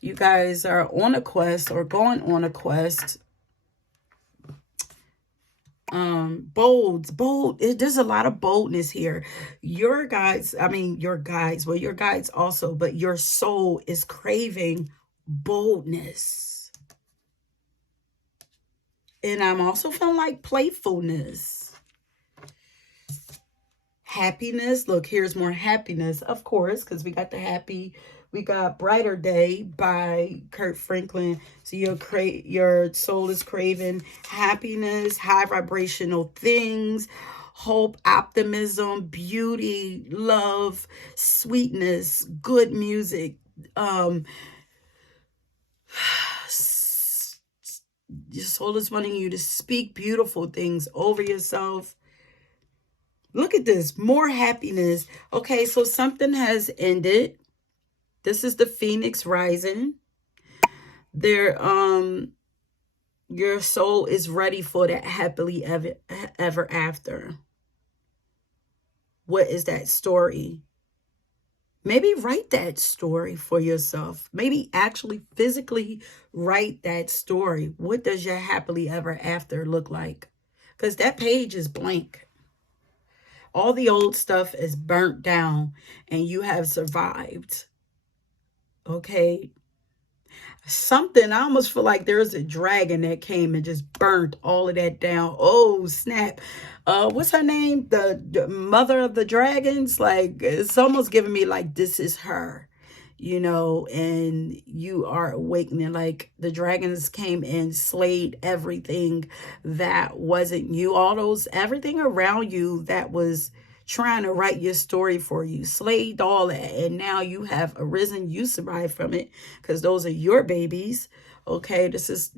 You guys are on a quest or going on a quest. Bold. There's a lot of boldness here. Your guides, your guides also, but your soul is craving boldness. And I'm also feeling like playfulness. Happiness. Look, here's more happiness, of course, because we got Brighter Day by Kurt Franklin. So your soul is craving happiness, high vibrational things, hope, optimism, beauty, love, sweetness, good music. Your soul is wanting you to speak beautiful things over yourself. Look at this, more happiness. Okay, so something has ended. This is the Phoenix rising. Your soul is ready for that happily ever after. What is that story? Maybe write that story for yourself. Maybe actually physically write that story. What does your happily ever after look like? Because that page is blank. All the old stuff is burnt down and you have survived. Okay. Something, I almost feel like there's a dragon that came and just burnt all of that down. Oh, snap. What's her name? The mother of the dragons? Like, it's almost giving me like, this is her, and you are awakening. Like the dragons came and slayed everything that wasn't you. Everything around you that was trying to write your story for you, slayed all that, and now you have arisen. You survived from it because those are your babies. Okay, this is,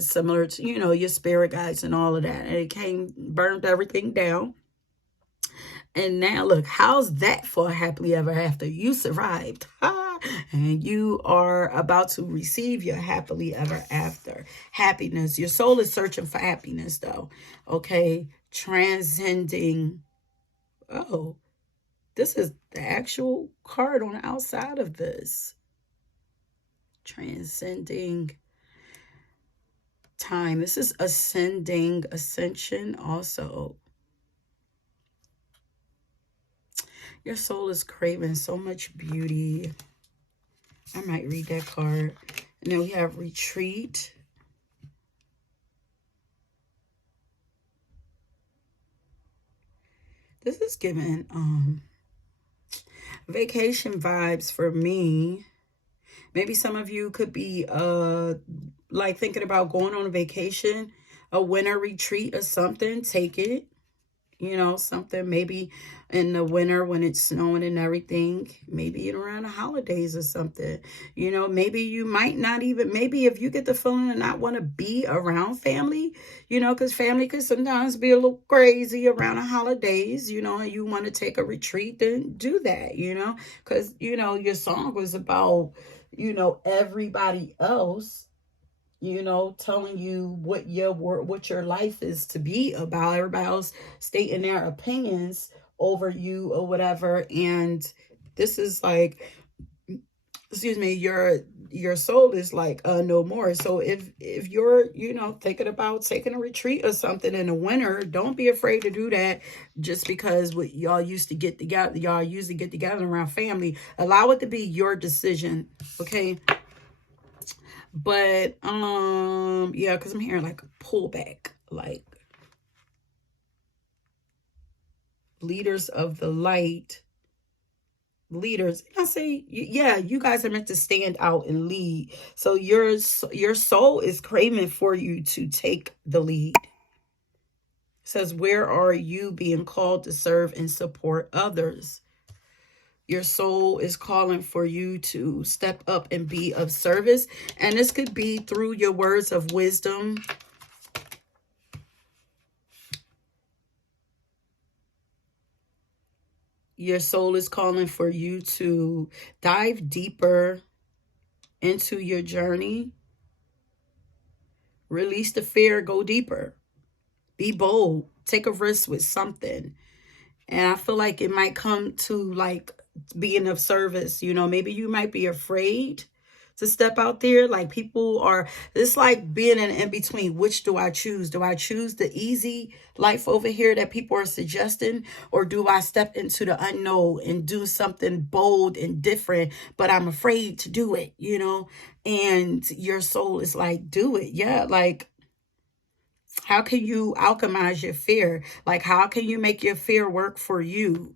similar to, your spirit guides and all of that. And it came, burned everything down. And now look, how's that for a happily ever after? You survived. And you are about to receive your happily ever after. Happiness. Your soul is searching for happiness though. Okay, transcending. Oh, this is the actual card on the outside of this. Transcending time. This is ascending, ascension also. Your soul is craving so much beauty. I might read that card. And then we have retreat. This is giving vacation vibes for me. Maybe some of you could be like thinking about going on a vacation, a winter retreat or something. Take it. Something maybe in the winter when it's snowing and everything, maybe around the holidays or something. Maybe you might not even, maybe if you get the feeling to not want to be around family, because family could sometimes be a little crazy around the holidays, and you want to take a retreat, then do that, because, your song was about, everybody else, telling you what your life is to be about. Everybody else stating their opinions over you or whatever. And this is like, excuse me, your soul is like, no more. So if you're, thinking about taking a retreat or something in the winter, don't be afraid to do that just because y'all usually get together around family. Allow it to be your decision. Okay. But yeah, because I'm hearing like a pullback, like leaders of the light, leaders. I say, yeah, you guys are meant to stand out and lead. So your soul is craving for you to take the lead. It says, where are you being called to serve and support others? Your soul is calling for you to step up and be of service. And this could be through your words of wisdom. Your soul is calling for you to dive deeper into your journey. Release the fear, go deeper. Be bold. Take a risk with something. And I feel like it might come to like being of service. You know, maybe you might be afraid to step out there. Like people are, it's like being in between. Which do I choose? Do I choose the easy life over here that people are suggesting? Or do I step into the unknown and do something bold and different, but I'm afraid to do it, you know? And your soul is like, do it. Yeah. Like, how can you alchemize your fear? Like, how can you make your fear work for you?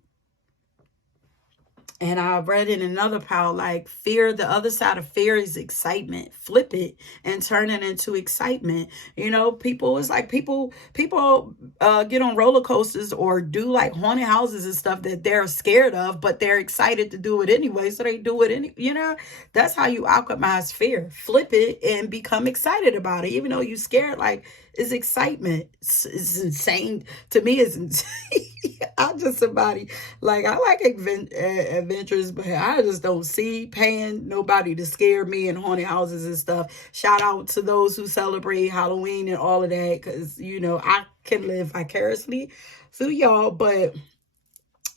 And I read in another pile, like fear, the other side of fear is excitement. Flip it and turn it into excitement. You know, people, it's like people get on roller coasters or do like haunted houses and stuff that they're scared of, but they're excited to do it anyway. So they do it you know, that's how you alchemize fear. Flip it and become excited about it. Even though you're scared, like it's excitement. It's insane. To me, it's insane. I'm just somebody, like, I like adventures, but I just don't see paying nobody to scare me in haunted houses and stuff. Shout out to those who celebrate Halloween and all of that, because, you know, I can live vicariously through y'all, but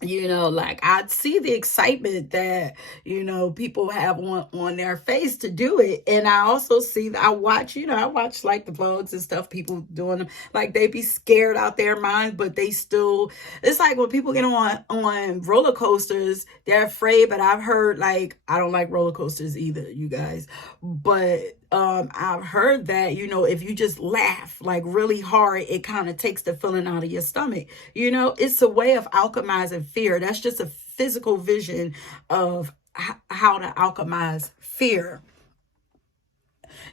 you know, like I see the excitement that, you know, people have on their face to do it. And I also see, I watch, you know, I watch like the vlogs and stuff, people doing them, like they be scared out their minds, but they still, it's like when people get on roller coasters, they're afraid. But I've heard, like, I don't like roller coasters either, you guys, but I've heard that, you know, if you just laugh like really hard, it kind of takes the feeling out of your stomach. You know, it's a way of alchemizing fear. That's just a physical vision of how to alchemize fear.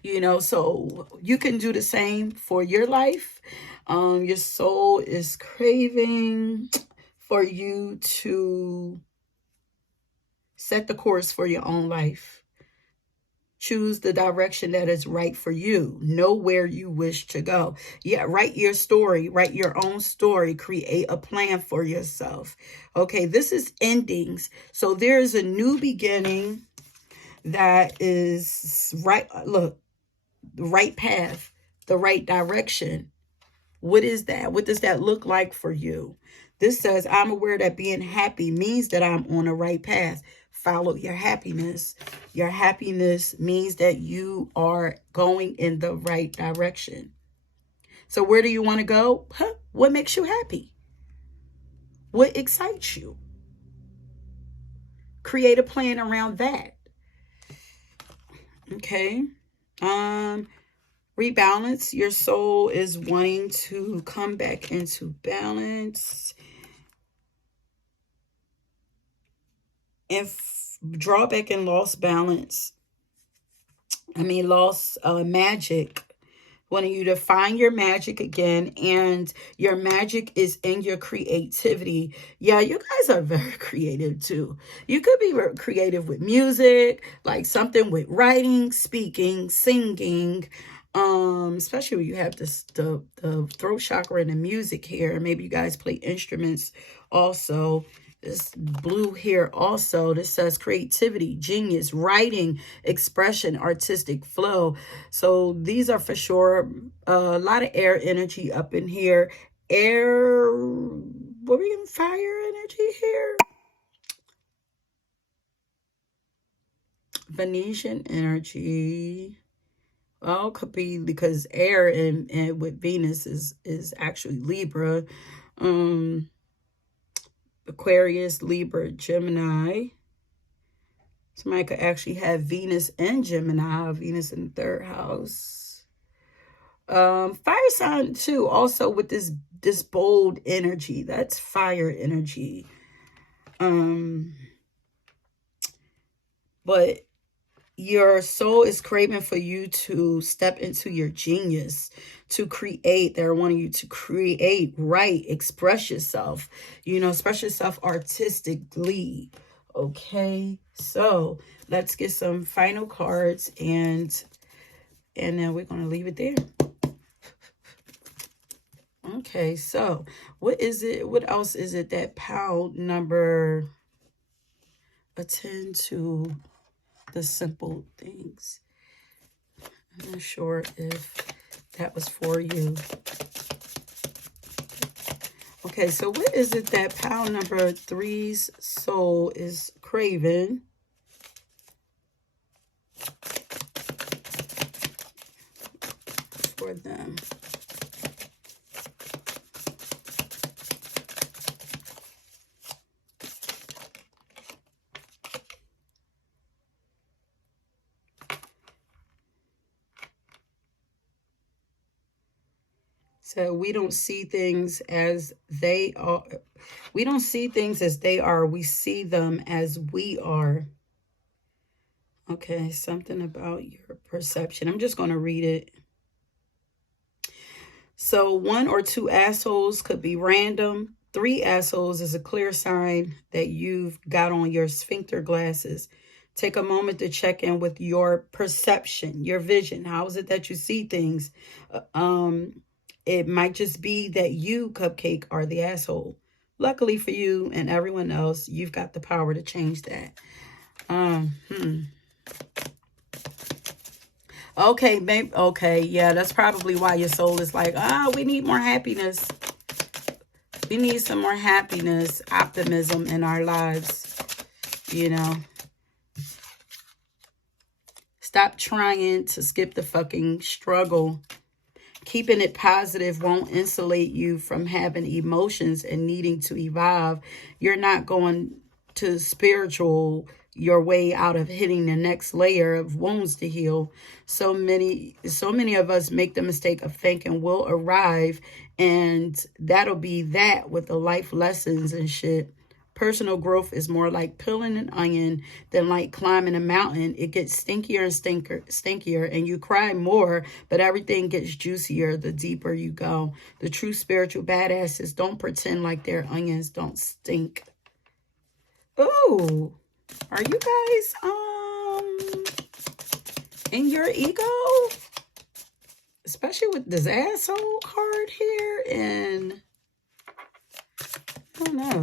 You know, so you can do the same for your life. Your soul is craving for you to set the course for your own life. Choose the direction that is right for you. Know where you wish to go. Yeah, write your story. Write your own story. Create a plan for yourself. Okay, this is endings. So there's a new beginning that is right. Look, the right path, the right direction. What is that? What does that look like for you? This says, I'm aware that being happy means that I'm on the right path. Follow your happiness. Your happiness means that you are going in the right direction. So where do you want to go? Huh? What makes you happy? What excites you? Create a plan around that. Okay. Rebalance. Your soul is wanting to come back into balance. If drawback and lost balance, lost magic, wanting you to find your magic again, and your magic is in your creativity. Yeah, you guys are very creative too. You could be creative with music, like something with writing, speaking, singing, especially when you have this the throat chakra and the music here. Maybe you guys play instruments also. This blue here also, this says creativity, genius, writing, expression, artistic flow. So these are for sure a lot of air energy up in here. Air, what are we getting? Fire energy here. Venetian energy. Well, could be because air and with Venus is actually Libra. Aquarius, Libra, Gemini, Somebody could actually have Venus and Gemini, Venus in the third house. Fire sign too, also with this bold energy. That's fire energy. But your soul is craving for you to step into your genius, to create. They're wanting you to create, write, express yourself, express yourself artistically. Okay, so let's get some final cards, and then we're going to leave it there. Okay, so what is it? What else is it that pound number attend to the simple things? I'm not sure if that was for you. Okay, so what is it that pound number 3's soul is craving? For them. So we don't see things as they are. We don't see things as they are. We see them as we are. Okay, something about your perception. I'm just going to read it. So 1 or 2 assholes could be random. 3 assholes is a clear sign that you've got on your sphincter glasses. Take a moment to check in with your perception, your vision. How is it that you see things? It might just be that you, Cupcake, are the asshole. Luckily for you and everyone else, you've got the power to change that. Okay, babe. Okay, yeah, that's probably why your soul is like, we need more happiness. We need some more happiness, optimism in our lives, Stop trying to skip the fucking struggle. Keeping it positive won't insulate you from having emotions and needing to evolve. You're not going to spiritual your way out of hitting the next layer of wounds to heal. So many of us make the mistake of thinking we'll arrive and that'll be that with the life lessons and shit. Personal growth is more like peeling an onion than like climbing a mountain. It gets stinkier and stinkier, and you cry more, but everything gets juicier the deeper you go. The true spiritual badasses don't pretend like their onions don't stink. Ooh, are you guys in your ego? Especially with this asshole card here, and I don't know.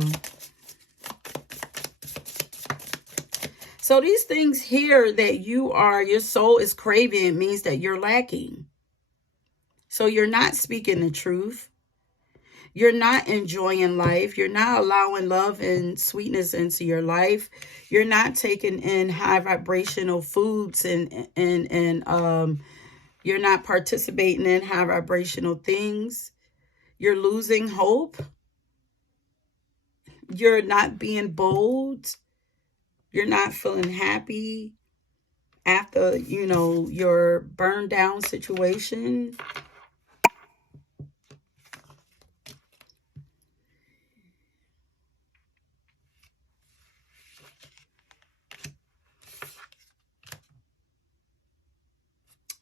So these things here that your soul is craving means that you're lacking. So you're not speaking the truth. You're not enjoying life. You're not allowing love and sweetness into your life. You're not taking in high vibrational foods and you're not participating in high vibrational things. You're losing hope. You're not being bold. You're not feeling happy after, your burned down situation.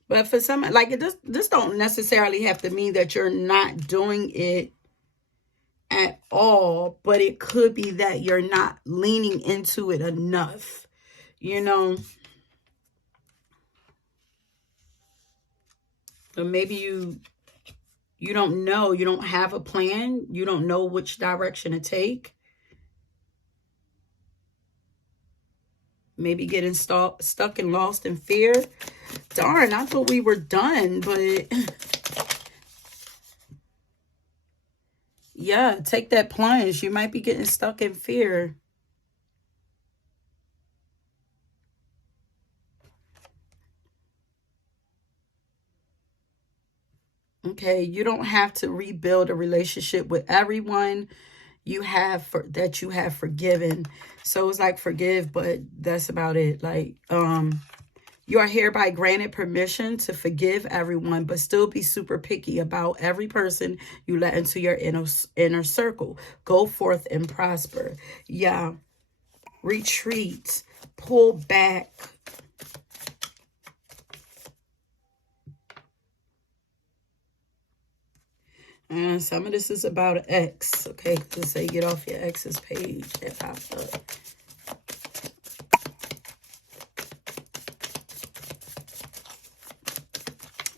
But for some, like, this don't necessarily have to mean that you're not doing it at all, but it could be that you're not leaning into it enough, Or maybe you don't know, you don't have a plan, you don't know which direction to take. Maybe getting stuck and lost in fear. Darn, I thought we were done, but yeah, take that plunge. You might be getting stuck in fear. Okay, you don't have to rebuild a relationship with everyone. that you have forgiven. So it's like forgive, but that's about it. Like, you are hereby granted permission to forgive everyone, but still be super picky about every person you let into your inner circle. Go forth and prosper. Yeah. Retreat. Pull back. And some of this is about an ex. Okay, to say get off your ex's page. That popped up.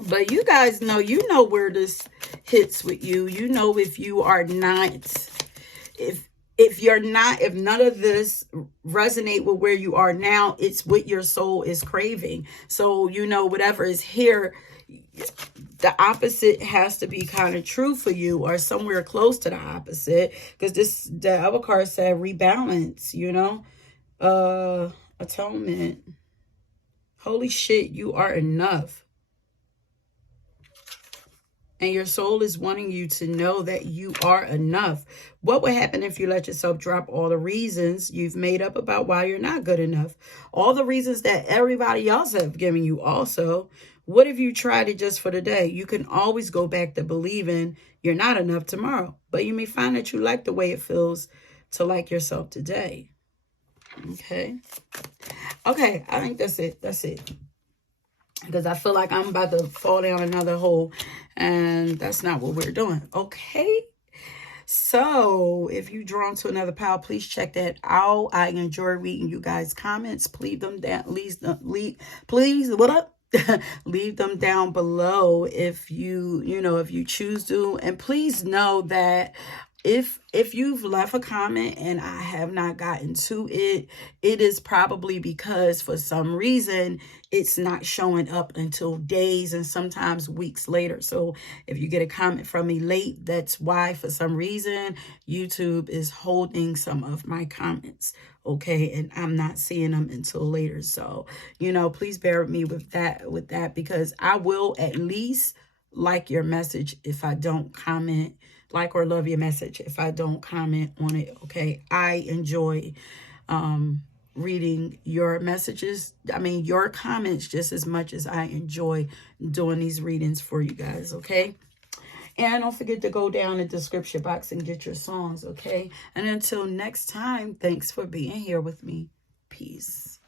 But you guys know, you know where this hits with you. You know, if you are not, if none of this resonate with where you are now, it's what your soul is craving. So, you know, whatever is here, the opposite has to be kind of true for you, or somewhere close to the opposite. Because the other card said rebalance, you know, atonement. Holy shit, you are enough. And your soul is wanting you to know that you are enough. What would happen if you let yourself drop all the reasons you've made up about why you're not good enough? All the reasons that everybody else have given you also. What if you tried it just for today? You can always go back to believing you're not enough tomorrow. But you may find that you like the way it feels to like yourself today. Okay. Okay, I think that's it. That's it. Because I feel like I'm about to fall down another hole, and that's not what we're doing. Okay. So if you're drawn to another pile, please check that out. I enjoy reading you guys' comments. Please them down. Please, what up? Leave them down below if if you choose to. And please know that if you've left a comment and I have not gotten to it, it is probably because for some reason it's not showing up until days and sometimes weeks later. So if you get a comment from me late, that's why. For some reason YouTube is holding some of my comments, okay, and I'm not seeing them until later. So please bear with me with that because I will at least like your message if I don't comment, like or love your message if I don't comment on it. Okay, I enjoy reading your messages, your comments, just as much as I enjoy doing these readings for you guys. Okay, and don't forget to go down in the description box and get your songs. Okay, and until next time, thanks for being here with me. Peace.